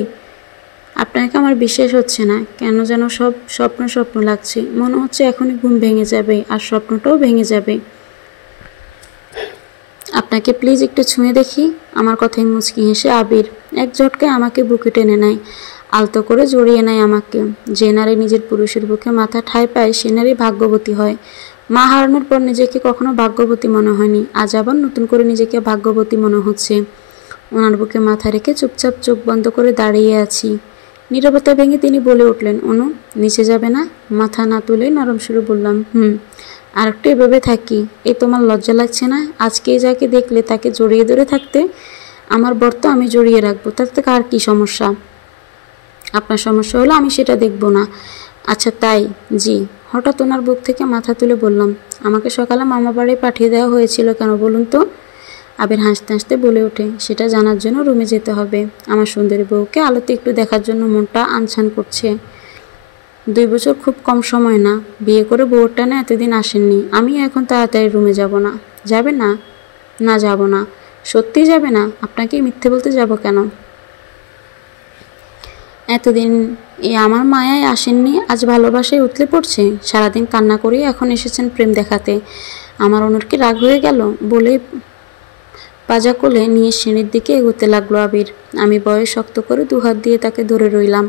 আপনাকে আমার বিশ্বাস হচ্ছে না, কেন যেন সব স্বপ্ন স্বপ্ন লাগছে। মনে হচ্ছে এখনই ঘুম ভেঙে যাবে আর স্বপ্নটাও ভেঙে যাবে। আপনাকে প্লিজ একটু ছুঁয়ে দেখি। আমার কথায় মুচকি হেসে আবির এক ঝটকায় আমাকে বুকে টেনে নেয়, আলতো করে জড়িয়ে নেয় আমাকে। যে নারী নিজের পুরুষের বুকে মাথা ঠাঁই পায় সে নারী ভাগ্যবতী হয়। মা হারানোর পর নিজেকে কখনো ভাগ্যবতী মনে হয়নি, আজ আবার নতুন করে নিজেকে ভাগ্যবতী মনে হচ্ছে। ওনার বুকে মাথা রেখে চুপচাপ চোখ বন্ধ করে দাঁড়িয়ে আছি। নীরবতা ভেঙে তিনি বলে উঠলেন, অনু নিচে যাবে না? মাথা না তুলে নরম সুরে বললাম, আর একটু এভাবে থাকি। এই তোমার লজ্জা লাগছে না? আজকে যাকে দেখলে তাকে জড়িয়ে ধরে থাকতে? আমার বর তো আমি জড়িয়ে রাখবো, তাতে কার কী সমস্যা? আপনার সমস্যা হলো আমি সেটা দেখব না। আচ্ছা তাই? জি। হঠাৎ ওনার বুক থেকে মাথা তুলে বললাম, আমাকে সকালে মামা বাড়ি পাঠিয়ে দেওয়া হয়েছিল কেন বলুন তো? আবির হাসতে হাসতে বলে ওঠে, সেটা জানার জন্য রুমে যেতে হবে। আমার সুন্দরী বউকে আলোতে একটু দেখার জন্য মনটা আনছান করছে। 2 বছর খুব কম সময় না। বিয়ে করে বউর টানে এতদিন আসেননি। আমি এখন তাড়াতাড়ি রুমে যাব না। যাবে না? না যাব না। সত্যি যাবে না? আপনাকে মিথ্যে বলতে যাব কেন? এতদিন আমার মায়ায় আসেননি, আজ ভালোবাসায় উতলে পড়ছে। সারাদিন কান্না করেই এখন এসেছেন প্রেম দেখাতে। আমার অনুর কি রাগ হয়ে গেল? বলে পাজা কোলে নিয়ে সিঁড়ির দিকে এগোতে লাগলো আবির। আমি বয়ে শক্ত করে 2 হাত দিয়ে তাকে ধরে রইলাম।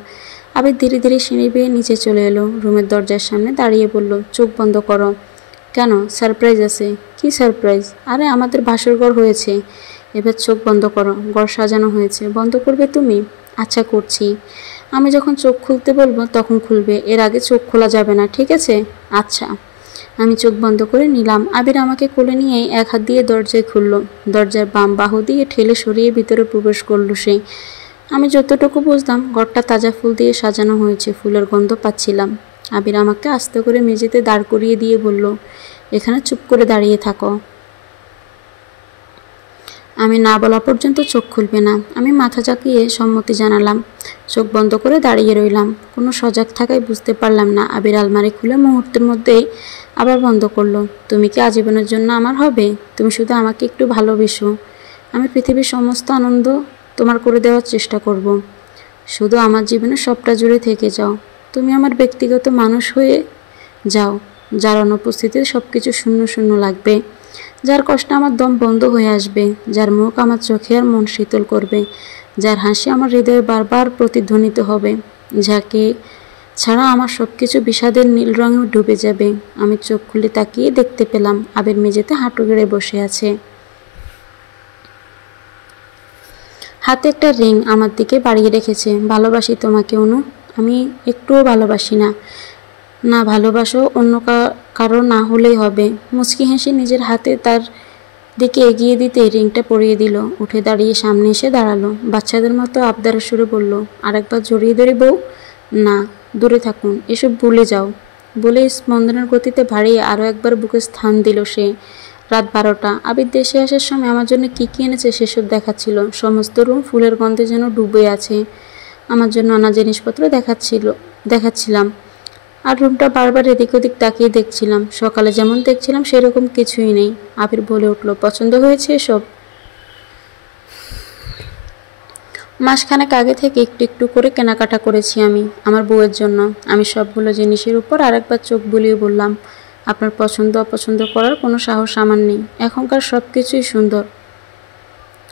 আবির ধীরে ধীরে সিঁড়ি বেয়ে নিচে চলে এলো। রুমের দরজার সামনে দাঁড়িয়ে বলল, চোখ বন্ধ করো। কেন? সারপ্রাইজ আছে। কি সারপ্রাইজ? আরে আমাদের বাসর ঘর হয়েছে, এবার চোখ বন্ধ করো। ঘর সাজানো হয়েছে। বন্ধ করবে তুমি? আচ্ছা করছি। আমি যখন চোখ খুলতে বলবো তখন খুলবে, এর আগে চোখ খোলা যাবে না, ঠিক আছে? আচ্ছা। আমি চোখ বন্ধ করে নিলাম। আবির আমাকে কোলে নিয়ে এক হাত দিয়ে দরজায় খুলল। দরজার বাম বাহু দিয়ে ঠেলে সরিয়ে ভিতরে প্রবেশ করলো সে। আমি যতটুকু বুঝলাম ঘরটা তাজা ফুল দিয়ে সাজানো হয়েছে, ফুলের গন্ধ পাচ্ছিলাম। আবির আমাকে আস্তে করে মেঝেতে দাঁড় করিয়ে দিয়ে বলল, এখানে চুপ করে দাঁড়িয়ে থাকো। আমি না বলা পর্যন্ত চোখ খুলবে না। আমি মাথা ঝাঁকিয়ে সম্মতি জানালাম। চোখ বন্ধ করে দাঁড়িয়ে রইলাম। কোনো সজাগ থাকায় বুঝতে পারলাম না আবির আলমারি খুলে মুহূর্তের মধ্যেই আবার বন্ধ করলো। তুমি কি আজীবনের জন্য আমার হবে? তুমি শুধু আমাকে একটু ভালোবেসো। আমি পৃথিবীর সমস্ত আনন্দ তোমার করে দেওয়ার চেষ্টা করব। শুধু আমার জীবনে সবটা জুড়ে থেকে যাও। তুমি আমার ব্যক্তিগত মানুষ হয়ে যাও, যার অনুপস্থিতিতে সব কিছু শূন্য শূন্য লাগবে, যার কষ্ট আমার দম বন্ধ হয়ে আসবে, যার মুখ আমার চোখে আর মন শীতল করবে, যার হাসি আমার হৃদয়ে বারবার প্রতিধ্বনিত হবে, যাকে ছাড়া আমার সব কিছু বিষাদের নীল রঙে ডুবে যাবে। আমি চোখ খুলে তাকিয়ে দেখতে পেলাম আবির মেঝেতে হাঁটু গেড়ে বসে আছে। হাতে একটা রিং আমার দিকে বাড়িয়ে রেখেছে। ভালোবাসি তোমাকে অনু। আমি একটুও ভালোবাসি না। না ভালোবাসো অন্য কারো না হলেই হবে। মুচকি হেসে নিজের হাতে তার দিকে এগিয়ে দিতে রিংটা পরিয়ে দিল। উঠে দাঁড়িয়ে সামনে এসে দাঁড়ালো। বাচ্চাদের মতো আবদারের সুরে বলল, আরেকবার জড়িয়ে ধরে বউ। না, দূরে থাকুন, এসব ভুলে যাও। বলে স্পন্দনের গতিতে বাড়িয়ে আরও একবার বুকে স্থান দিল সে। রাত 12টা। আবির দেশে আসার সময় আমার জন্য কী কী এনেছে সেসব দেখাচ্ছিল। সমস্ত রুম ফুলের গন্ধে যেন ডুবে আছে। আমার জন্য নানা জিনিসপত্র দেখাচ্ছিলাম। আর রুমটা বারবার এদিক ওদিক তাকিয়ে দেখছিলাম। সকালে যেমন দেখছিলাম সেরকম কিছুই নেই। আবির বলে উঠল, পছন্দ হয়েছে এসব? মাসখানেক আগে থেকে একটু একটু করে কেনাকাটা করেছি আমি আমার বউয়ের জন্য। আমি সবগুলো জিনিসের উপর আরেকবার চোখ বুলিয়ে বললাম, আপনার পছন্দ অপছন্দ করার কোনো সাহস আমার নেই, এখনকার সব কিছুই সুন্দর।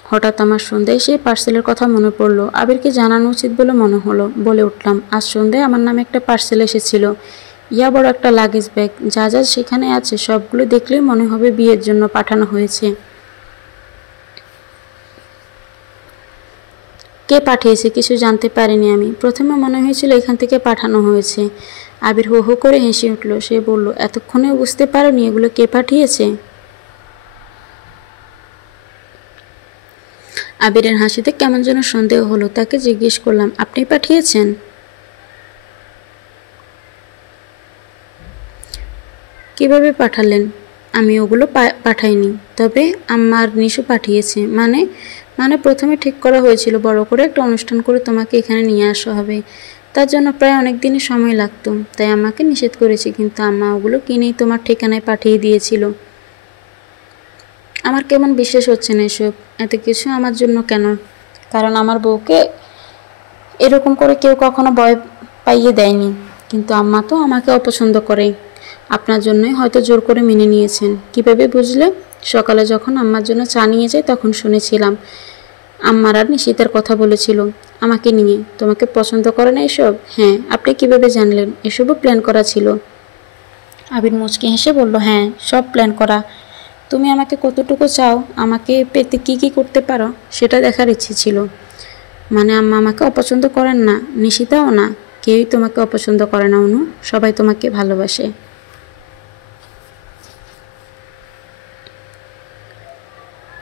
হঠাৎ আমার সন্ধ্যায় সেই পার্সেলের কথা মনে পড়লো। আবিরকে জানানো উচিত বলে মনে হলো। বলে উঠলাম, আজ সন্ধ্যায় আমার নামে একটা পার্সেল এসেছিল। ইয়া বড় একটা লাগেজ ব্যাগ, যা যা সেখানে আছে সবগুলো দেখলেই মনে হবে বিয়ের জন্য পাঠানো হয়েছে। কে পাঠিয়েছে কিছু জানতে পারিনি আমি। প্রথমে মনে হয়েছিল এখান থেকে পাঠানো হয়েছে। আবির হো হো করে হেসে উঠল। সে বলল, এতক্ষণেও বুঝতে পারোনি এগুলো কে পাঠিয়েছে? আবিরের হাসিতে কেমন যেন সন্দেহ হলো। তাকে জিজ্ঞেস করলাম, আপনি পাঠিয়েছেন? কিভাবে পাঠালেন? আমি ওগুলো পাঠাইনি, তবে আমার নিশু পাঠিয়েছে। মানে মানে প্রথমে ঠিক করা হয়েছিল বড় করে একটা অনুষ্ঠান করে তোমাকে এখানে নিয়ে আসা হবে। তার জন্য প্রায় অনেক দিনই সময় লাগতো, তাই আমাকে নিষেধ করেছি, কিন্তু আম্মা ওগুলো কিনেই তোমার ঠিকানায় পাঠিয়ে দিয়েছিল। আমার কেমন বিশ্বাস হচ্ছে না এসব। এত কিছু আমার জন্য কেন? কারণ আমার বউকে এরকম করে কেউ কখনো ভয় পাইয়ে দেয়নি। কিন্তু আম্মা তো আমাকে অপছন্দ করে। আপনার জন্যই হয়তো জোর করে মেনে নিয়েছেন। কিভাবে বুঝলে? সকালে যখন আম্মার জন্য চা নিয়ে যাই তখন শুনেছিলাম আম্মার আর নিশিতার কথা বলেছিল আমাকে নিয়ে। তোমাকে পছন্দ করে না এসব? হ্যাঁ। আপনি কিভাবে জানলেন? এসবও প্ল্যান করা ছিল। আবির মুচকি হেসে বলল, হ্যাঁ, সব প্ল্যান করা। তুমি আমাকে কতটুকু চাও, আমাকে পেতে কি কি করতে পারো সেটা দেখার ইচ্ছে ছিল। মানে আম্মা আমাকে অপছন্দ করেন না, নিশিতাও না, কেউই তোমাকে অপছন্দ করে না অনু। সবাই তোমাকে ভালোবাসে।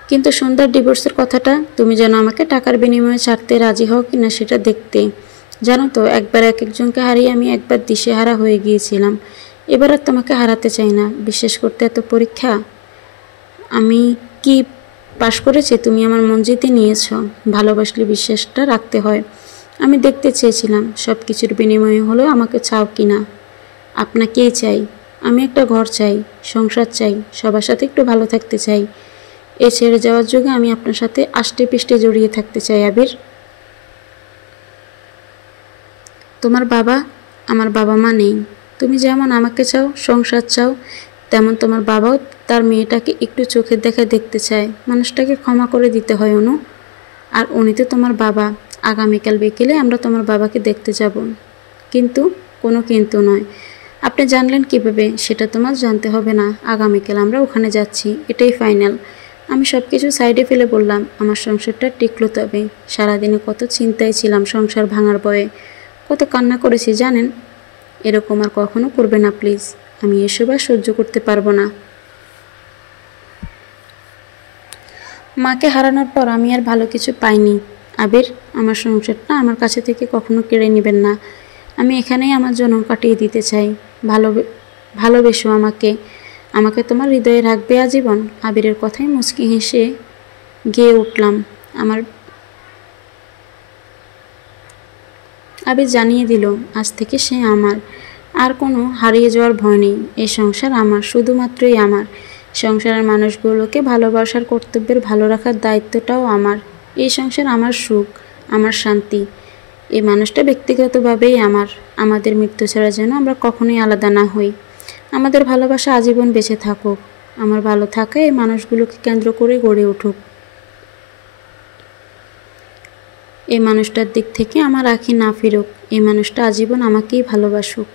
কিন্তু সন্ধ্যার ডিভোর্সের কথাটা, তুমি যেন আমাকে টাকার বিনিময়ে ছাড়তে রাজি হও কিনা সেটা দেখতে। জানো তো, একবার এক একজনকে হারিয়ে আমি একবার দিশেহারা হয়ে গিয়েছিলাম। এবার আর তোমাকে হারাতে চাই না। বিশ্বাস করতে এত পরীক্ষা? আমি কি পাশ করেছি? তুমি আমার মন জিতে নিয়েছ। ভালোবাসলে বিশ্বাসটা রাখতে হয়। আমি দেখতে চেয়েছিলাম সব কিছুর বিনিময়ে হলেও আমাকে চাও কি না। আপনাকেই চাই। আমি একটা ঘর চাই, সংসার চাই, সবার সাথে একটু ভালো থাকতে চাই। এ ছেড়ে যাওয়ার যুগে আমি আপনার সাথে আষ্টে পৃষ্ঠে জড়িয়ে থাকতে চাই আবির। তোমার বাবা, আমার বাবা মা নেই। তুমি যেমন আমাকে চাও, সংসার চাও, তেমন তোমার বাবাও তার মেয়েটাকে একটু চোখের দেখা দেখতে চায়। মানুষটাকে ক্ষমা করে দিতে হয় অনু। আর উনি তো তোমার বাবা। আগামীকাল বিকেলে আমরা তোমার বাবাকে দেখতে যাব। কিন্তু কোনো কিন্তু নয়। আপনি জানলেন কিভাবে? সেটা তোমার জানতে হবে না। আগামীকাল আমরা ওখানে যাচ্ছি, এটাই ফাইনাল। আমি সব কিছু সাইডে ফেলে বললাম, আমার সংসারটা টিকলো তবে। সারাদিনে কত চিন্তায় ছিলাম সংসার ভাঙার ভয়ে, কত কান্না করেছি জানেন। এরকম আর কখনো করবে না প্লিজ। আমি এসব আর সহ্য করতে পারবো না। মাকে হারানোর পর আমি আর ভালো কিছু পাইনি আবির। আমার সংসারটা আমার কাছে থেকে কখনো কেড়ে নেবেন না। আমি এখানেই আমার জন্ম কাটিয়ে দিতে চাই। ভালোবেসো আমাকে। আমাকে তোমার হৃদয়ে রাখবে আজীবন। আবিরের কথায় মুচকি হেসে গেয়ে উঠলাম। আবির জানিয়ে দিল, আজ থেকে সে আমার। আর কোনো হারিয়ে যাওয়ার ভয় নেই। এই সংসার আমার, শুধুমাত্রই আমার। সংসারের মানুষগুলোকে ভালোবাসার, কর্তব্যের ভালো রাখার দায়িত্বটাও আমার। এই সংসার আমার সুখ, আমার শান্তি। এই মানুষটা ব্যক্তিগতভাবেই আমার। আমাদের মৃত্যু ছাড়া যেন আমরা কখনোই আলাদা না হই। আমাদের ভালোবাসা আজীবন বেঁচে থাকুক। আমার ভালো থাকা এই মানুষগুলোকে কেন্দ্র করে গড়ে উঠুক। এই মানুষটার দিক থেকে আমার আঁখি না ফিরুক। এই মানুষটা আজীবন আমাকেই ভালোবাসুক।